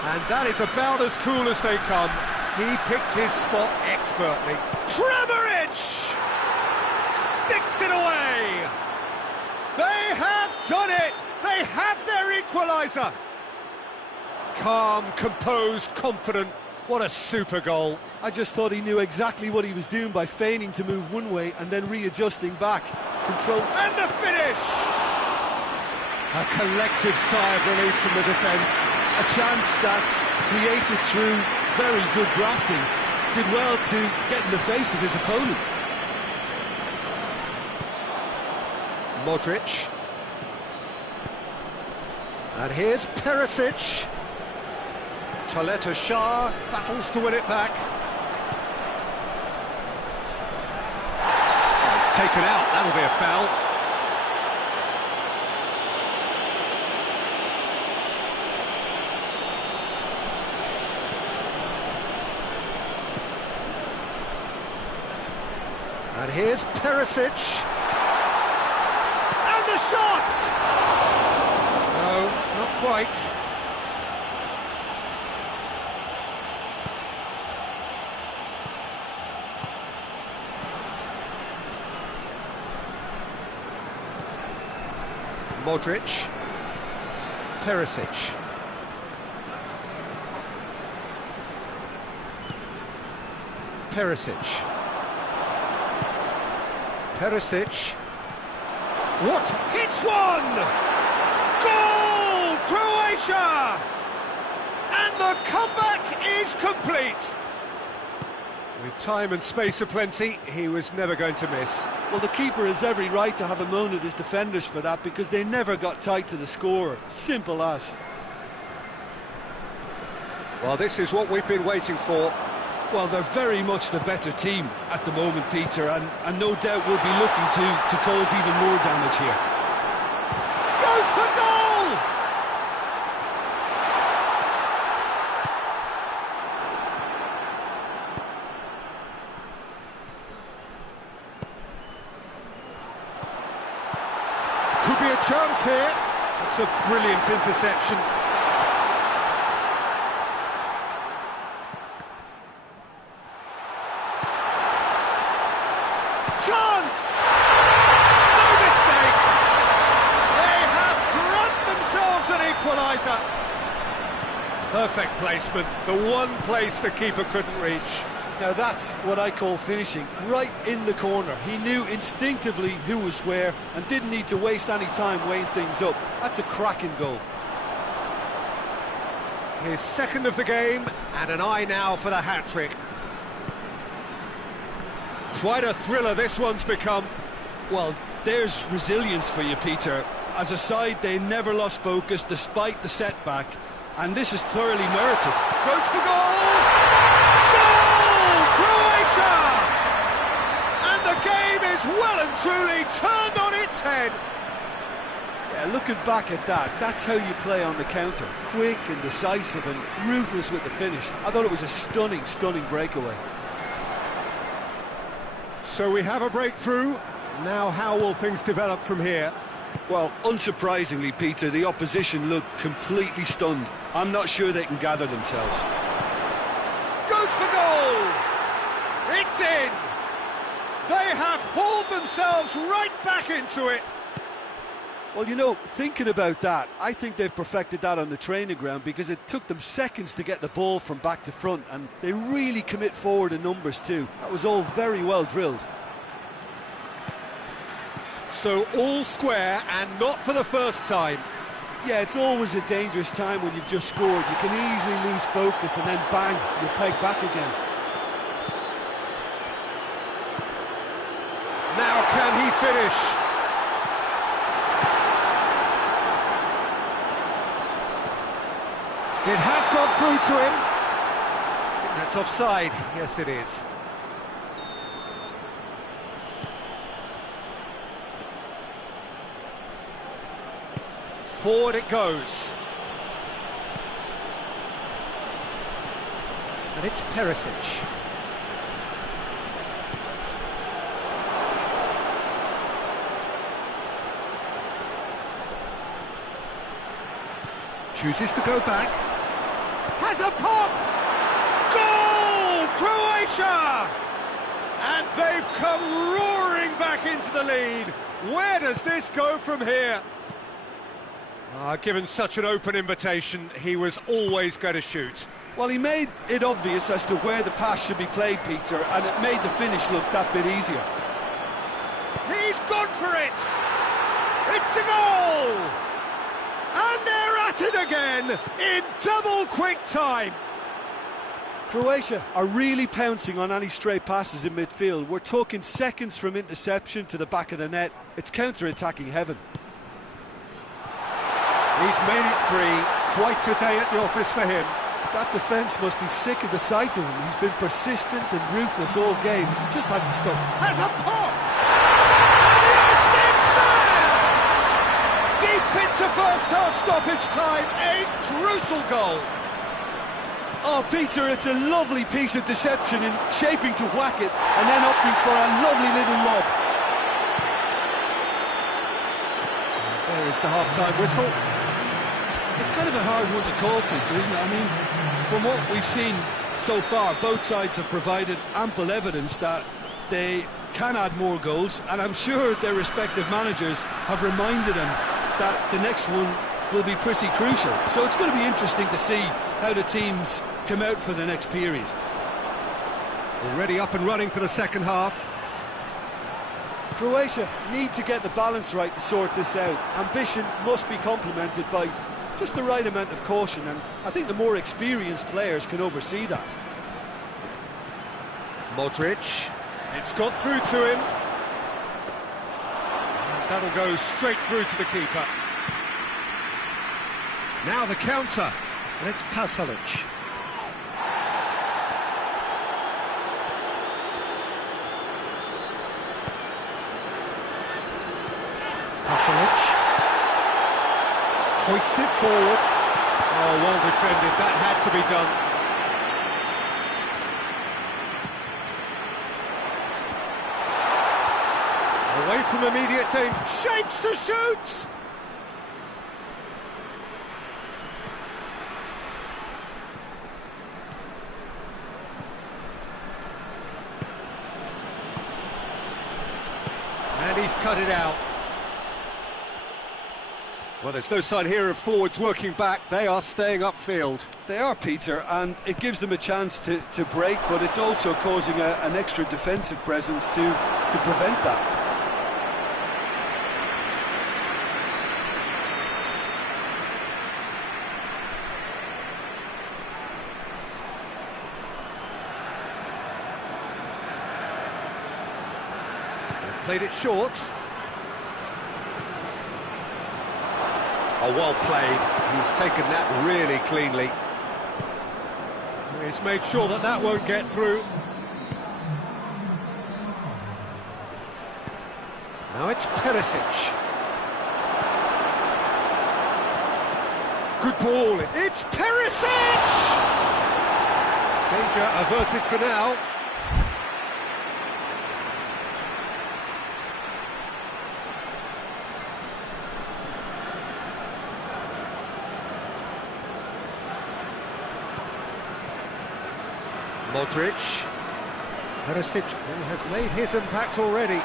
And that is about as cool as they come. He picked his spot expertly. Kramaric sticks it away. They have done it. They have their equaliser. Calm, composed, confident. What a super goal. I just thought he knew exactly what he was doing by feigning to move one way and then readjusting back. Control. And the finish! A collective sigh of relief from the defence. A chance that's created through very good grafting. Did well to get in the face of his opponent. Modric. And here's Perisic. Chaleta Shah battles to win it back. Oh, it's taken out, that'll be a foul. And here's Perisic. And the shot! No, not quite. Modric. Perisic. Perisic. Perisic. What? Hits one! Goal! Croatia! And the comeback is complete. With time and space aplenty, he was never going to miss. Well, the keeper has every right to have a moan at his defenders for that, because they never got tight to the scorer. Simple as. Well, this is what we've been waiting for. Well, they're very much the better team at the moment, Peter, and no doubt will be looking to cause even more damage here. Goes for goal! Could be a chance here. It's a brilliant interception. Chance! No mistake! They have grabbed themselves an equaliser. Perfect placement, the one place the keeper couldn't reach. Now that's what I call finishing, right in the corner. He knew instinctively who was where and didn't need to waste any time weighing things up. That's a cracking goal. His second of the game, and an eye now for the hat-trick. Quite a thriller this one's become. Well, there's resilience for you, Peter. As a side, they never lost focus despite the setback, and this is thoroughly merited. Goes for goal! Goal! Croatia! And the game is well and truly turned on its head. Yeah, looking back at that, that's how you play on the counter. Quick and decisive and ruthless with the finish. I thought it was a stunning, stunning breakaway. So we have a breakthrough. Now how will things develop from here? Well, unsurprisingly, Peter, the opposition look completely stunned. I'm not sure they can gather themselves. Goes for goal! It's in! They have hauled themselves right back into it. Well, you know, thinking about that, I think they've perfected that on the training ground, because it took them seconds to get the ball from back to front, and they really commit forward in numbers too. That was all very well drilled. So all square, and not for the first time. Yeah, it's always a dangerous time when you've just scored. You can easily lose focus and then bang, you're pegged back again. Now can he finish? It has gone through to him. I think that's offside. Yes, it is. Forward it goes. And it's Perisic. Chooses to go back. Has a pop! Goal! Croatia! And they've come roaring back into the lead. Where does this go from here? Given such an open invitation, he was always going to shoot. Well, he made it obvious as to where the pass should be played, Peter, and it made the finish look that bit easier. He's gone for it! It's a goal! And they're at it again in double quick time. Croatia are really pouncing on any stray passes in midfield. We're talking seconds from interception to the back of the net. It's counter-attacking heaven. He's made it three. Quite a day at the office for him. That defence must be sick of the sight of him. He's been persistent and ruthless all game. He just hasn't stopped. Has a pop! And the assist there! Deep into first half stoppage time. A crucial goal. Oh, Peter, it's a lovely piece of deception in shaping to whack it and then opting for a lovely little lob. There is the half-time whistle. It's kind of a hard one to call, Peter, isn't it? I mean, from what we've seen so far, both sides have provided ample evidence that they can add more goals, and I'm sure their respective managers have reminded them that the next one will be pretty crucial. So it's going to be interesting to see how the teams come out for the next period. Already up and running for the second half. Croatia need to get the balance right to sort this out. Ambition must be complemented by just the right amount of caution, and I think the more experienced players can oversee that. Modric, it's got through to him. And that'll go straight through to the keeper. Now the counter, and it's Pasalic. Pasalic. Hoists it forward. Oh, well defended. That had to be done. Away from immediate danger. Shapes to shoot! And he's cut it out. Well, there's no sign here of forwards working back. They are staying upfield. They are, Peter, and it gives them a chance to break, but it's also causing an extra defensive presence to prevent that. They've played it short. Oh, well played. He's taken that really cleanly. He's made sure that that won't get through. Now it's Perisic. Good ball. It's Perisic! Danger averted for now. Modric. Perisic has made his impact already.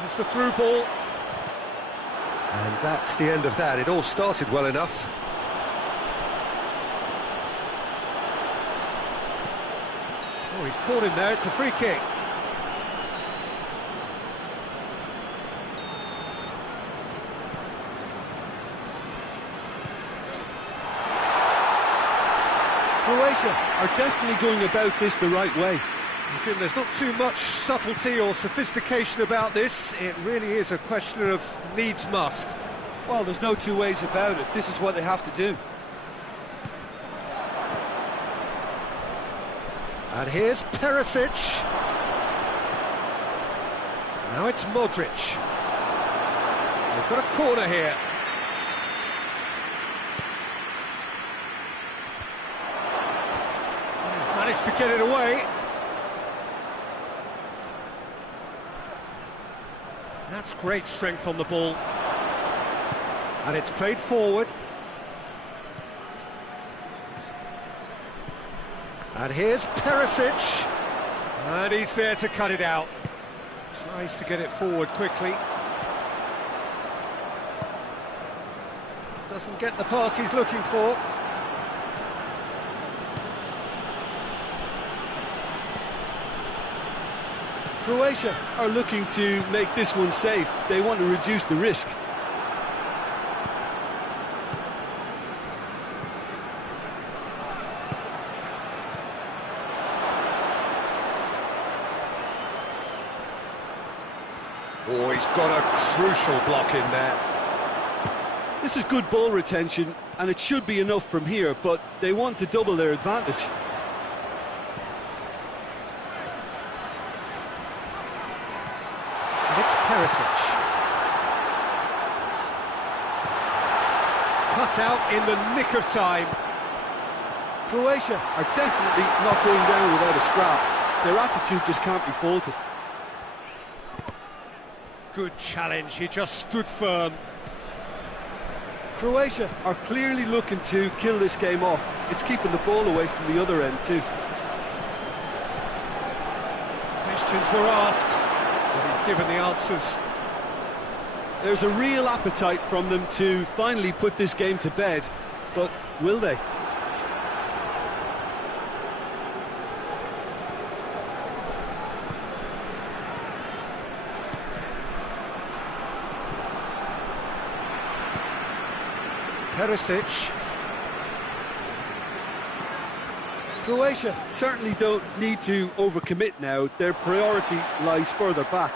There's the through ball. And that's the end of that. It all started well enough. Oh, he's caught him there. It's a free kick. Croatia are definitely going about this the right way. Jim, there's not too much subtlety or sophistication about this. It really is a question of needs must. Well, there's no two ways about it. This is what they have to do. And here's Perisic. Now it's Modric. We've got a corner here. Managed to get it away. That's great strength on the ball. And it's played forward. And here's Perisic. And he's there to cut it out. Tries to get it forward quickly. Doesn't get the pass he's looking for. Croatia are looking to make this one safe. They want to reduce the risk. Oh, he's got a crucial block in there. This is good ball retention, and it should be enough from here, but they want to double their advantage. And it's Perisic. Cut out in the nick of time. Croatia are definitely not going down without a scrap. Their attitude just can't be faulted. Good challenge, he just stood firm. Croatia are clearly looking to kill this game off. It's keeping the ball away from the other end too. Questions were asked, but he's given the answers. There's a real appetite from them to finally put this game to bed, but will they? Perisic. Croatia certainly don't need to overcommit now. Their priority lies further back.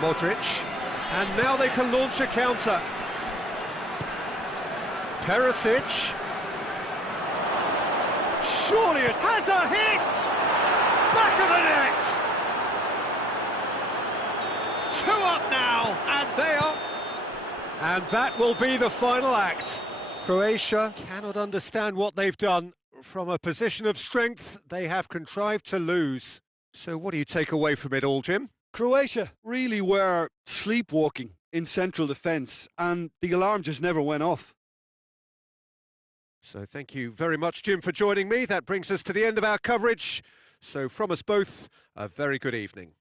Modric. And now they can launch a counter. Perisic. Surely it has a hit! Back of the net! 2 up now, and they are... And that will be the final act. Croatia cannot understand what they've done. From a position of strength, they have contrived to lose. So what do you take away from it all, Jim? Croatia really were sleepwalking in central defence, and the alarm just never went off. So thank you very much, Jim, for joining me. That brings us to the end of our coverage. So from us both, a very good evening.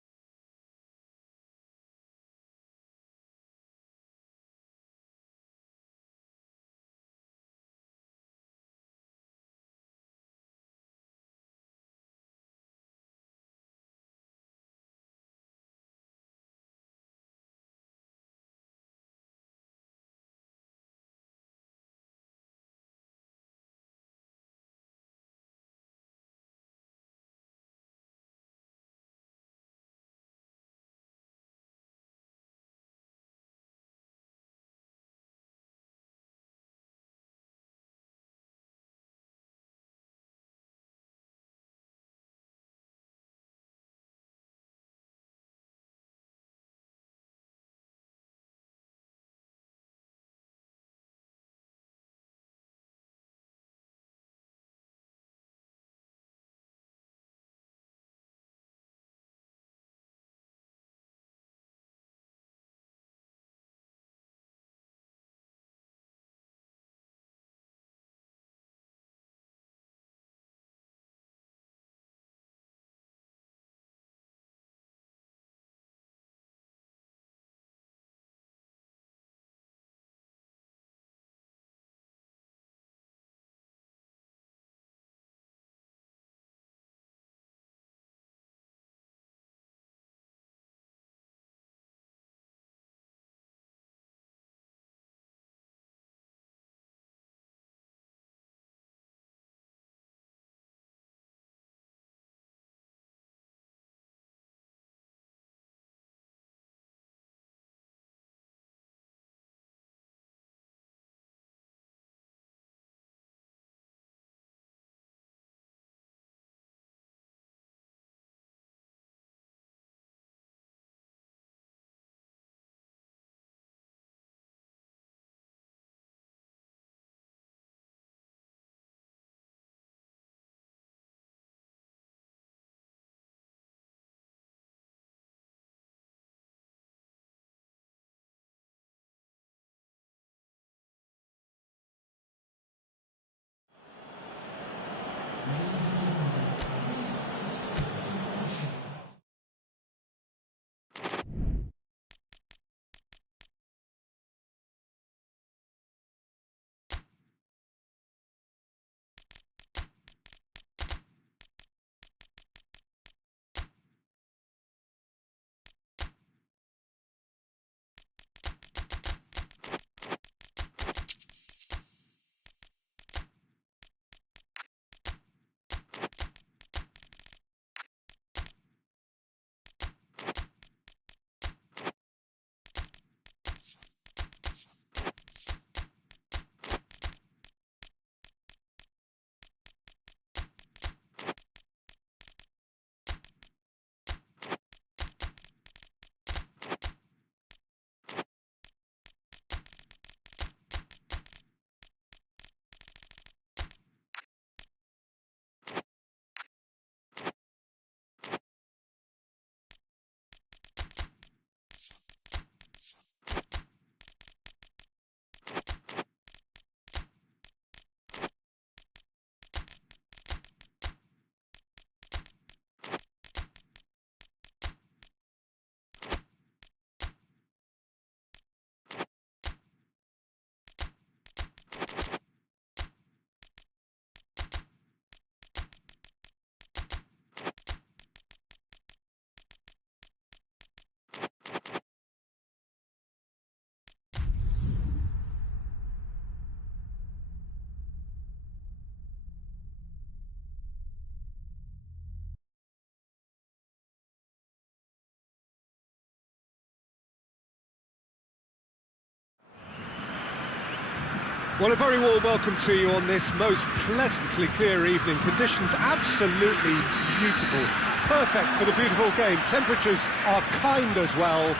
Well, a very warm welcome to you on this most pleasantly clear evening. Conditions absolutely beautiful. Perfect for the beautiful game. Temperatures are kind as well.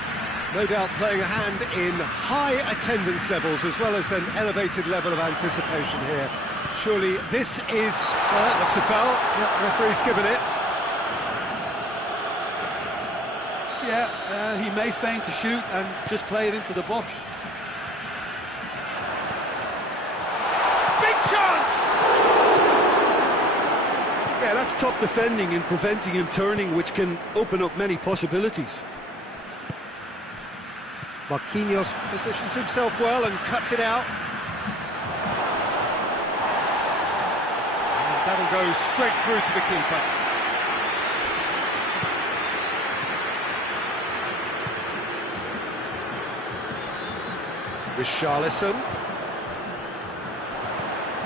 No doubt playing a hand in high attendance levels as well as an elevated level of anticipation here. Surely this is... Well, that looks a foul. Yeah, referee's given it. Yeah, he may feign to shoot and just play it into the box. Yeah, that's top defending and preventing him turning, which can open up many possibilities. Marquinhos positions himself well and cuts it out. And that'll go straight through to the keeper. Richarlison.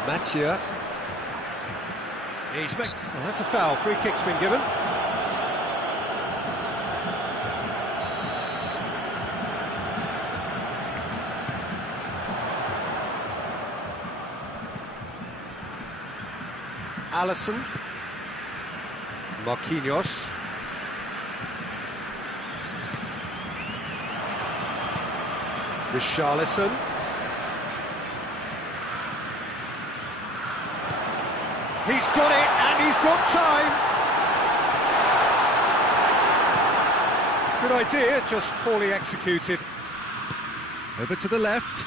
Mathieu. Well, that's a foul. Free kick's been given. Alisson. Marquinhos. Richarlison. He's got it, and he's got time. Good idea, just poorly executed. Over to the left.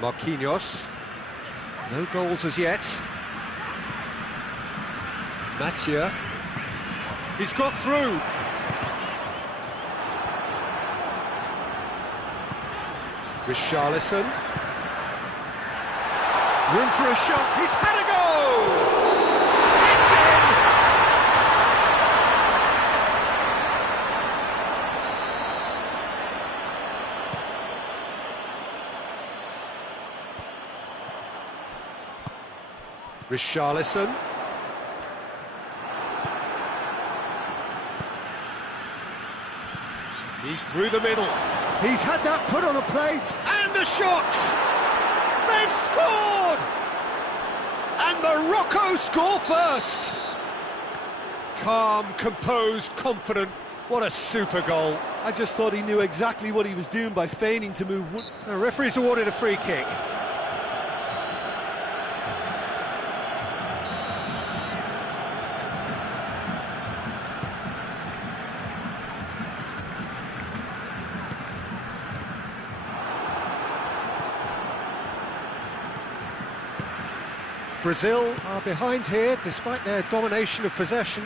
Marquinhos. No goals as yet. Mathieu. He's got through. Richarlison. Room for a shot. He's had a go! It's in! Richarlison. He's through the middle. He's had that put on a plate. And a shot! They've scored! And Morocco score first. Calm, composed, confident. What a super goal. I just thought he knew exactly what he was doing by feigning to move. The referee's awarded a free kick. Brazil are behind here, despite their domination of possession.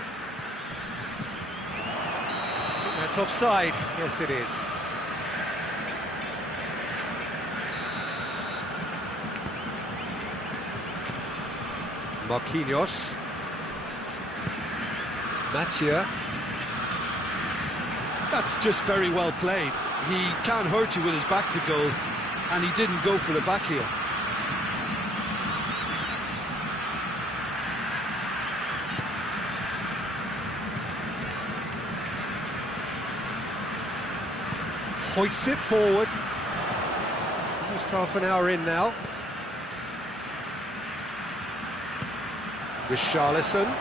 I think that's offside. Yes, it is. Marquinhos. Mathieu. That's just very well played. He can't hurt you with his back to goal, and he didn't go for the back heel. Hoists it forward. Almost half an hour in now. Richarlison.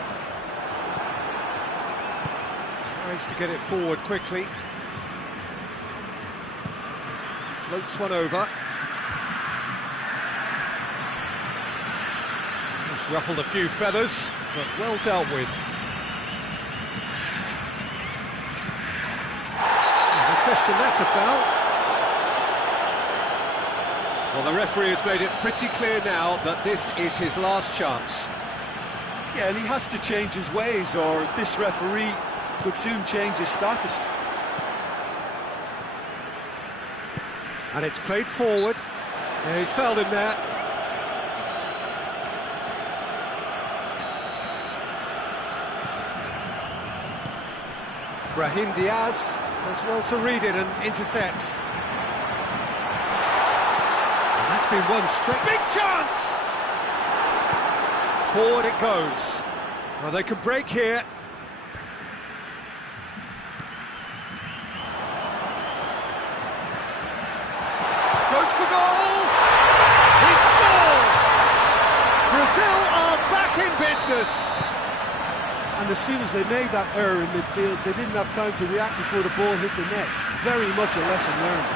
Tries to get it forward quickly. Floats one over. Just ruffled a few feathers, but well dealt with. Question, that's a foul. Well, the referee has made it pretty clear now that this is his last chance. Yeah, and he has to change his ways, or this referee could soon change his status. And it's played forward. Yeah, he's fouled him there. Brahim Diaz does well to read it and intercepts. been one straight... Big chance! Forward it goes. Well, they can break here. Goes for goal! He scored! Brazil are back in business! And as soon as they made that error in midfield, they didn't have time to react before the ball hit the net. Very much a lesson learned.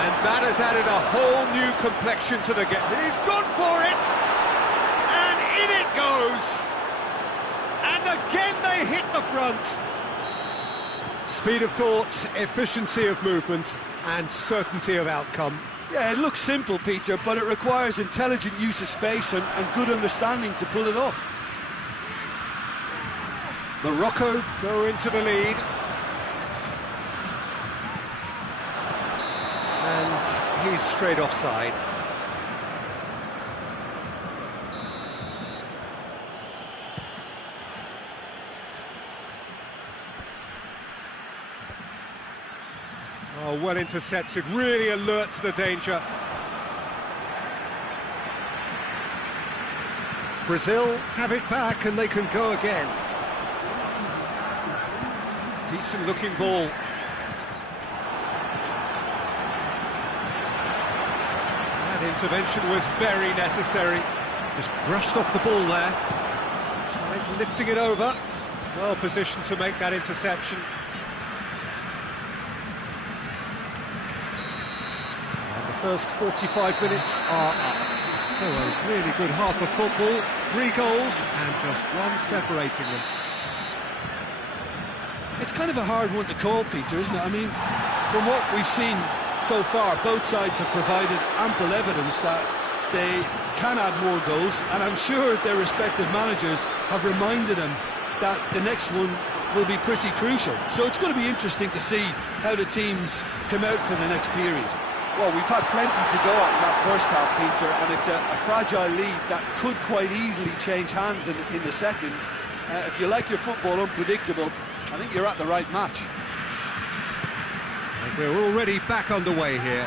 And that has added a whole new complexion to the game. He's gone for it! And in it goes! And again they hit the front! Speed of thought, efficiency of movement, and certainty of outcome. Yeah, it looks simple, Peter, but it requires intelligent use of space and good understanding to pull it off. Morocco go into the lead. And he's straight offside. Oh, well intercepted, really alert to the danger. Brazil have it back and they can go again. Decent looking ball. That intervention was very necessary. Just brushed off the ball there. Tries lifting it over. Well positioned to make that interception. And the first 45 minutes are up. So a really good half of football. 3 goals and just one separating them. It's kind of a hard one to call, Peter, isn't it? I mean, from what we've seen so far, both sides have provided ample evidence that they can add more goals, and I'm sure their respective managers have reminded them that the next one will be pretty crucial. So it's going to be interesting to see how the teams come out for the next period. Well, we've had plenty to go at in that first half, Peter, and it's a fragile lead that could quite easily change hands in the second. If you like your football unpredictable, I think you're at the right match. And we're already back underway here.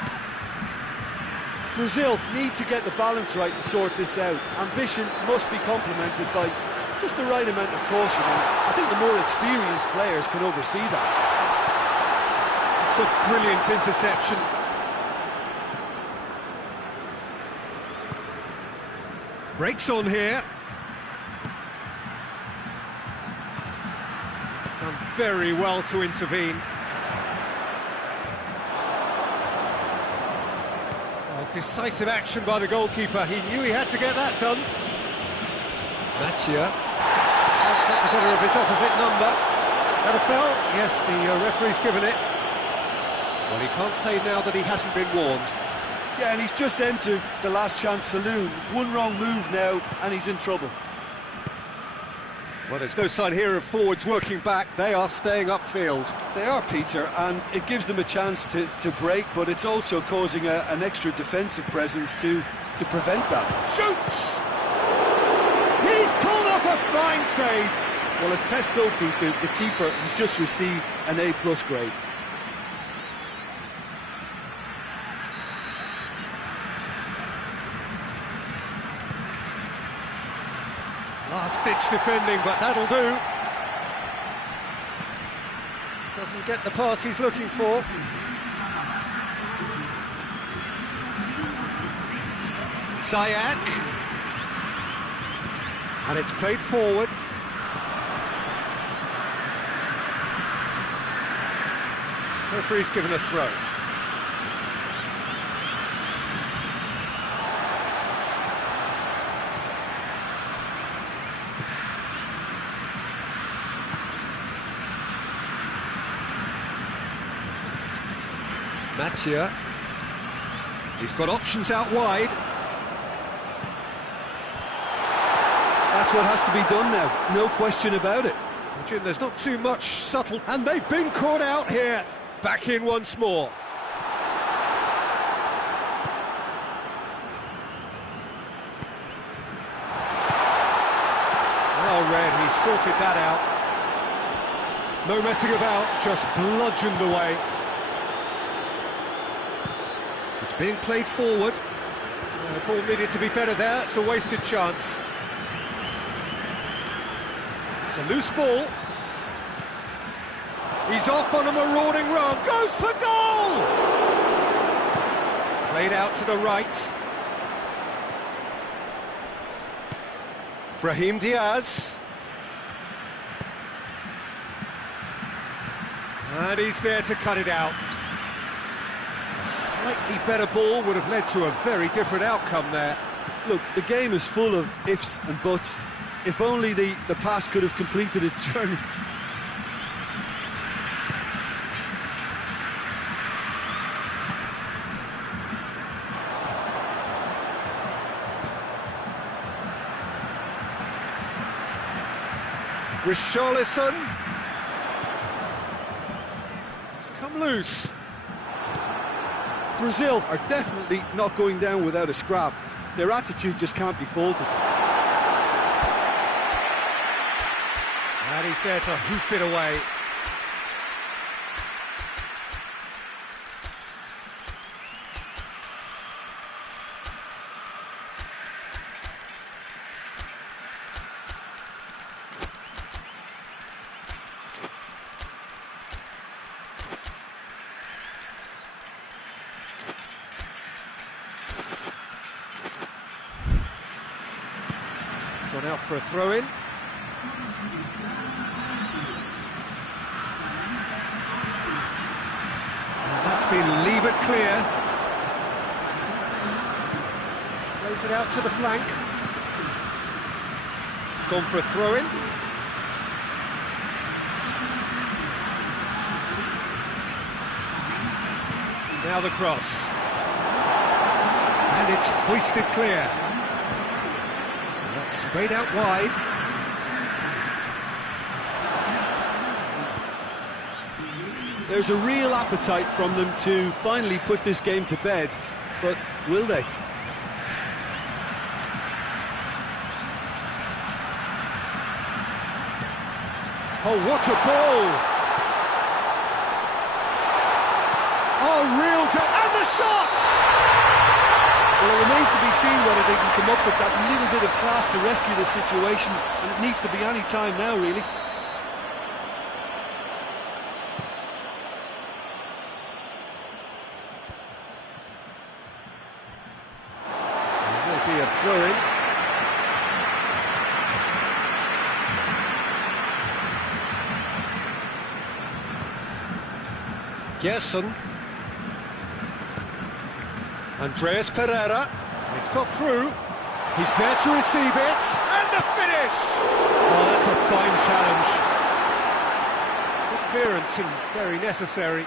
Brazil need to get the balance right to sort this out. Ambition must be complemented by just the right amount of caution, and I think the more experienced players can oversee that. It's a brilliant interception. Breaks on here. Done very well to intervene. Well, decisive action by the goalkeeper. He knew he had to get that done. Mattia got the better of his opposite number. That a foul? Yes, the referee's given it. Well, he can't say now that he hasn't been warned. Yeah, and he's just entered the last chance saloon. One wrong move now, and he's in trouble. Well, there's no sign here of forwards working back. They are staying upfield. They are, Peter, and it gives them a chance to break, but it's also causing an extra defensive presence to prevent that. Shoots! He's pulled off a fine save. Well, as tests go, Peter, the keeper has just received an A+ grade. Last-ditch defending, but that'll do. Doesn't get the pass he's looking for. Ziyech. And it's played forward. Referee's given a throw. Mattia. He's got options out wide. That's what has to be done now, no question about it. Jim, there's not too much subtle, and they've been caught out here. Back in once more. Well read, he sorted that out. No messing about, just bludgeoned away. It's being played forward. The ball needed to be better there. It's a wasted chance. It's a loose ball. He's off on a marauding run. Goes for goal! Played out to the right. Brahim Diaz. And he's there to cut it out. A slightly better ball would have led to a very different outcome there. Look, the game is full of ifs and buts. If only the pass could have completed its journey. Richarlison. It's come loose. Brazil are definitely not going down without a scrap. Their attitude just can't be faulted. And he's there to hoof it away. Gone out for a throw-in. And that's been levered clear. Plays it out to the flank. It's gone for a throw-in. Now the cross. And it's hoisted clear. That's sprayed out wide. There's a real appetite from them to finally put this game to bed, but will they? Oh, what a ball! Oh, real and the shot! Well, it remains to be seen whether they can come up with that little bit of class to rescue the situation, and it needs to be any time now, really. There'll be a throw-in. Gerson. Andreas Pereira, it's got through, he's there to receive it, and the finish! Oh, that's a fine challenge. Good clearance and very necessary.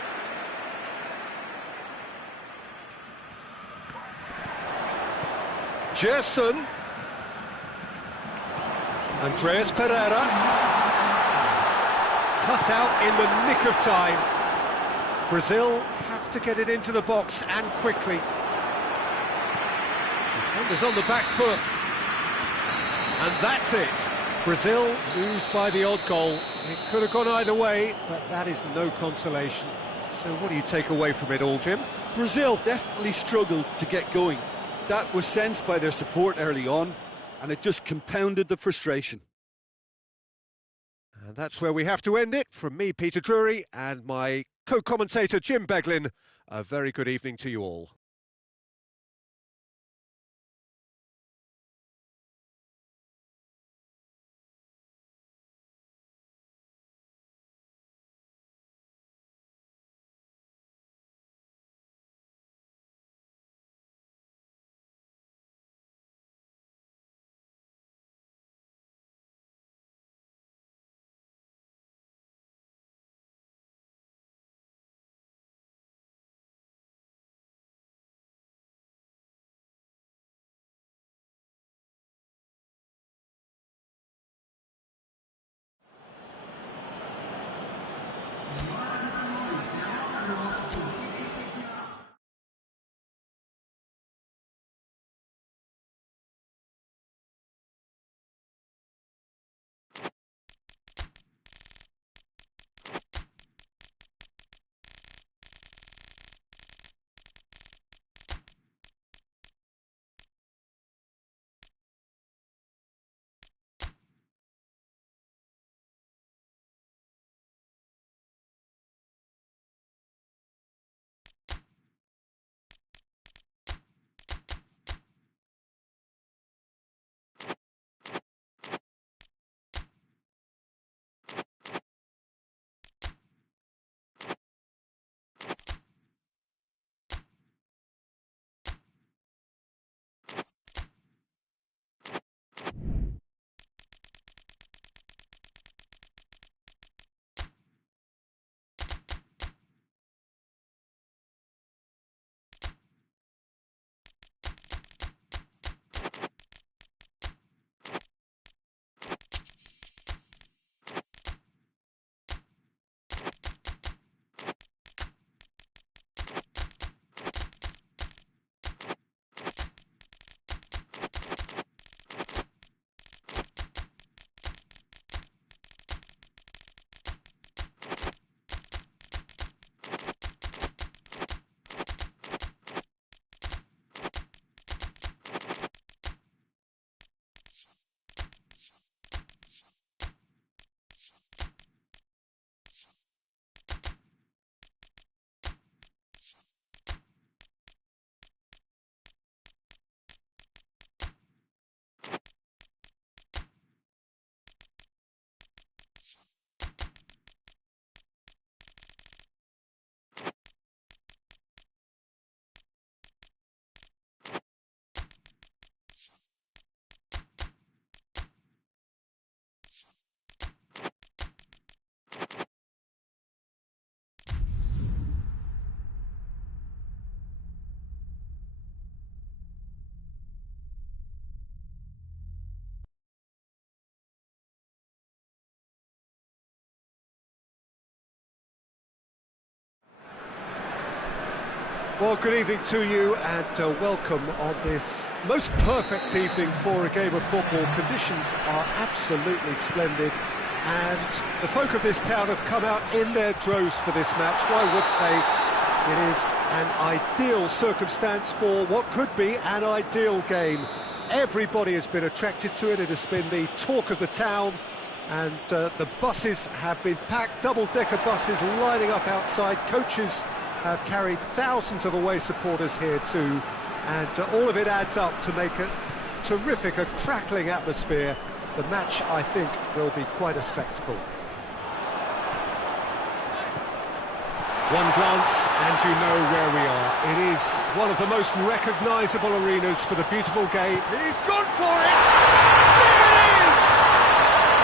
Gerson. Andreas Pereira. Cut out in the nick of time. Brazil have to get it into the box and quickly. Defenders on the back foot. And that's it. Brazil lose by the odd goal. It could have gone either way, but that is no consolation. So what do you take away from it all, Jim? Brazil definitely struggled to get going. That was sensed by their support early on, and it just compounded the frustration. And that's where we have to end it. From me, Peter Drury, and my co-commentator, Jim Beglin, a very good evening to you all. Well, good evening to you and welcome on this most perfect evening for a game of football. Conditions are absolutely splendid and the folk of this town have come out in their droves for this match. Why wouldn't they? It is an ideal circumstance for what could be an ideal game. Everybody has been attracted to it. It has been the talk of the town and the buses have been packed, double-decker buses lining up outside. Coaches have carried thousands of away supporters here too, and all of it adds up to make a terrific, a crackling atmosphere. The match, I think, will be quite a spectacle. One glance and you know where we are. It is one of the most recognisable arenas for the beautiful game. He's gone for it! There it is!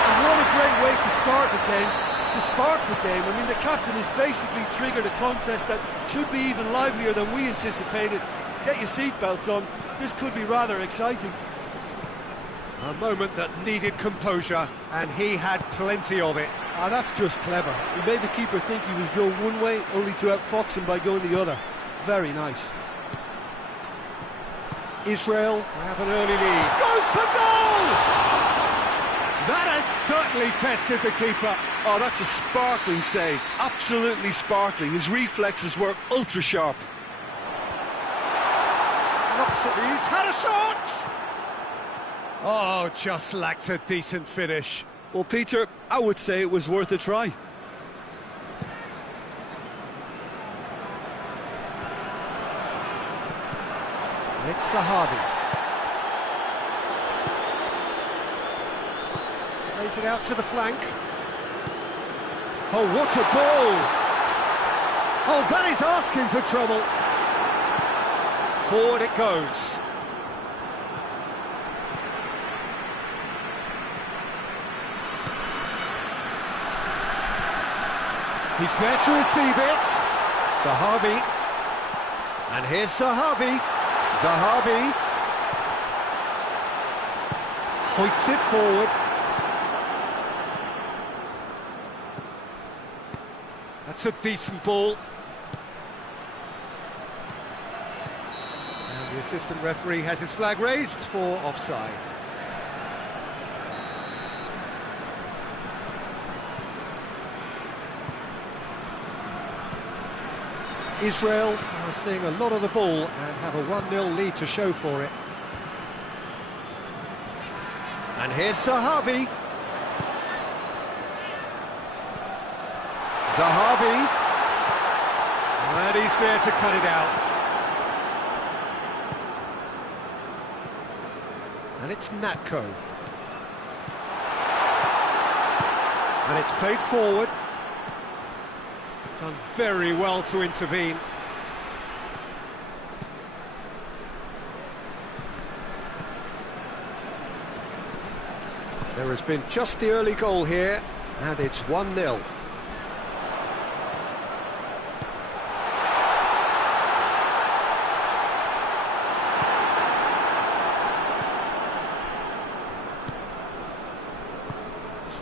And what a great way to start the game, to spark the game. I mean, the captain has basically triggered a contest that should be even livelier than we anticipated. Get your seatbelts on, this could be rather exciting. A moment that needed composure, and he had plenty of it. Ah, that's just clever. He made the keeper think he was going one way, only to outfox him by going the other. Very nice. Israel have an early lead. Goes for goal! That has certainly tested the keeper. Oh, that's a sparkling save. Absolutely sparkling. His reflexes were ultra-sharp. Knocks it, he's had a shot! Oh, just lacked a decent finish. Well, Peter, I would say it was worth a try. And it's Zahavi. Plays it out to the flank. Oh, what a ball! Oh, that is asking for trouble. Forward it goes. He's there to receive it. Zahavi. And here's Zahavi. Zahavi. Hoists it forward. That's a decent ball. And the assistant referee has his flag raised for offside. Israel are seeing a lot of the ball and have a 1-0 lead to show for it. And here's Zahavi. Zahavi. And he's there to cut it out. And it's Natko. And it's played forward. Done very well to intervene. There has been just the early goal here, and it's 1-0.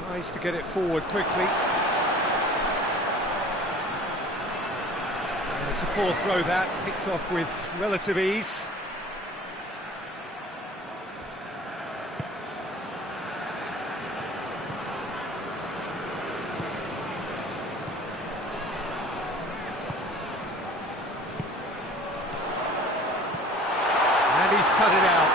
Tries to get it forward quickly. It's a poor throw that, picked off with relative ease. And he's cut it out.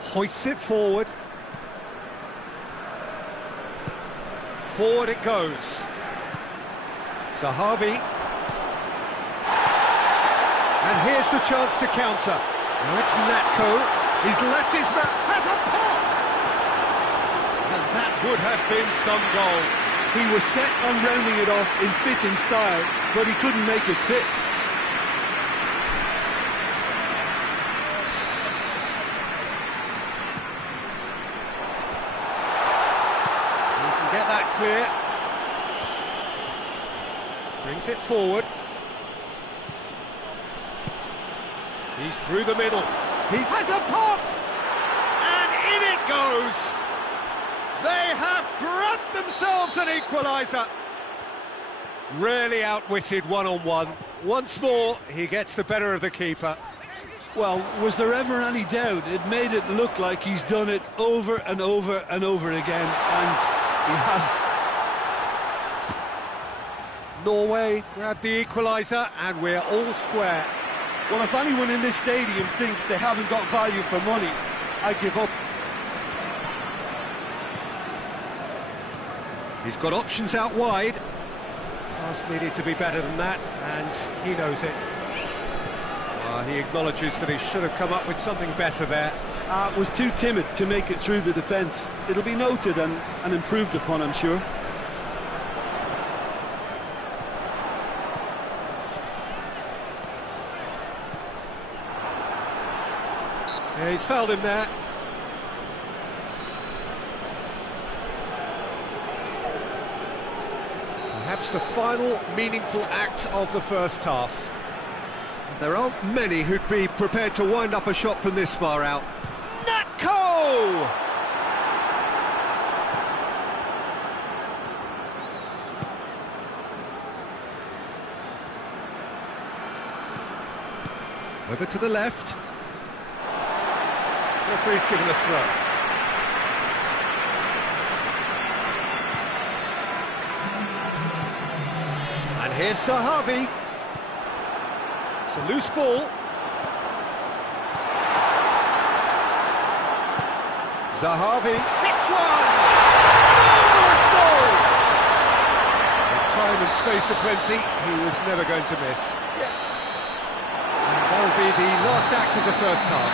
Hoists it forward. Forward it goes. Zahavi. And here's the chance to counter. Now it's Natko. He's left his man. Has a pop! And that would have been some goal. He was set on rounding it off in fitting style, but he couldn't make it fit. Get that clear. Brings it forward. He's through the middle. He has a pop! And in it goes! They have grabbed themselves an equaliser. Really outwitted one-on-one. Once more, he gets the better of the keeper. Well, was there ever any doubt? It made it look like he's done it over and over and over again, and he has. Norway grab the equaliser, and we're all square. Well, if anyone in this stadium thinks they haven't got value for money, I give up. He's got options out wide. Pass needed to be better than that, and he knows it. He acknowledges that he should have come up with something better there. Was too timid to make it through the defence. It'll be noted and improved upon, I'm sure. Yeah, he's fouled him there. Perhaps the final meaningful act of the first half. There aren't many who'd be prepared to wind up a shot from this far out. Natko! Over to the left. Referee's given a throw. And here's Zahavi. It's a loose ball. Zahavi hits one! Marvellous goal! With time and space aplenty, he was never going to miss. And that'll be the last act of the first half.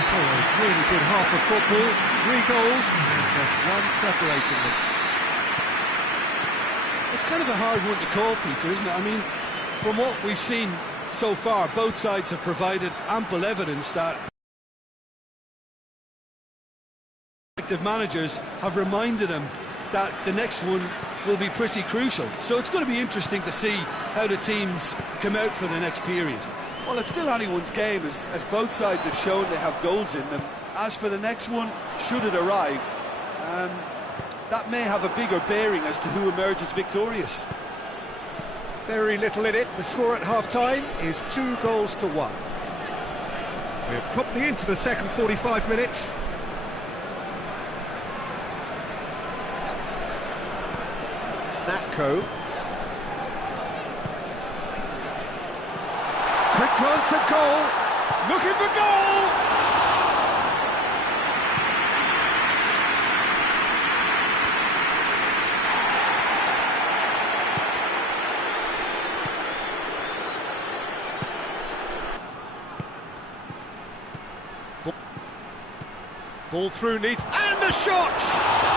So a really good half of football, 3 goals, and just one separating them. It's kind of a hard one to call, Peter, isn't it? I mean, from what we've seen so far, both sides have provided ample evidence that respective managers have reminded them that the next one will be pretty crucial. So it's going to be interesting to see how the teams come out for the next period. Well, it's still anyone's game, as both sides have shown they have goals in them. As for the next one, should it arrive, that may have a bigger bearing as to who emerges victorious. Very little in it. The score at half-time is 2-1. We're promptly into the second 45 minutes. Natko. Quick glance at goal. Looking for goal! Ball through needs, and the shot!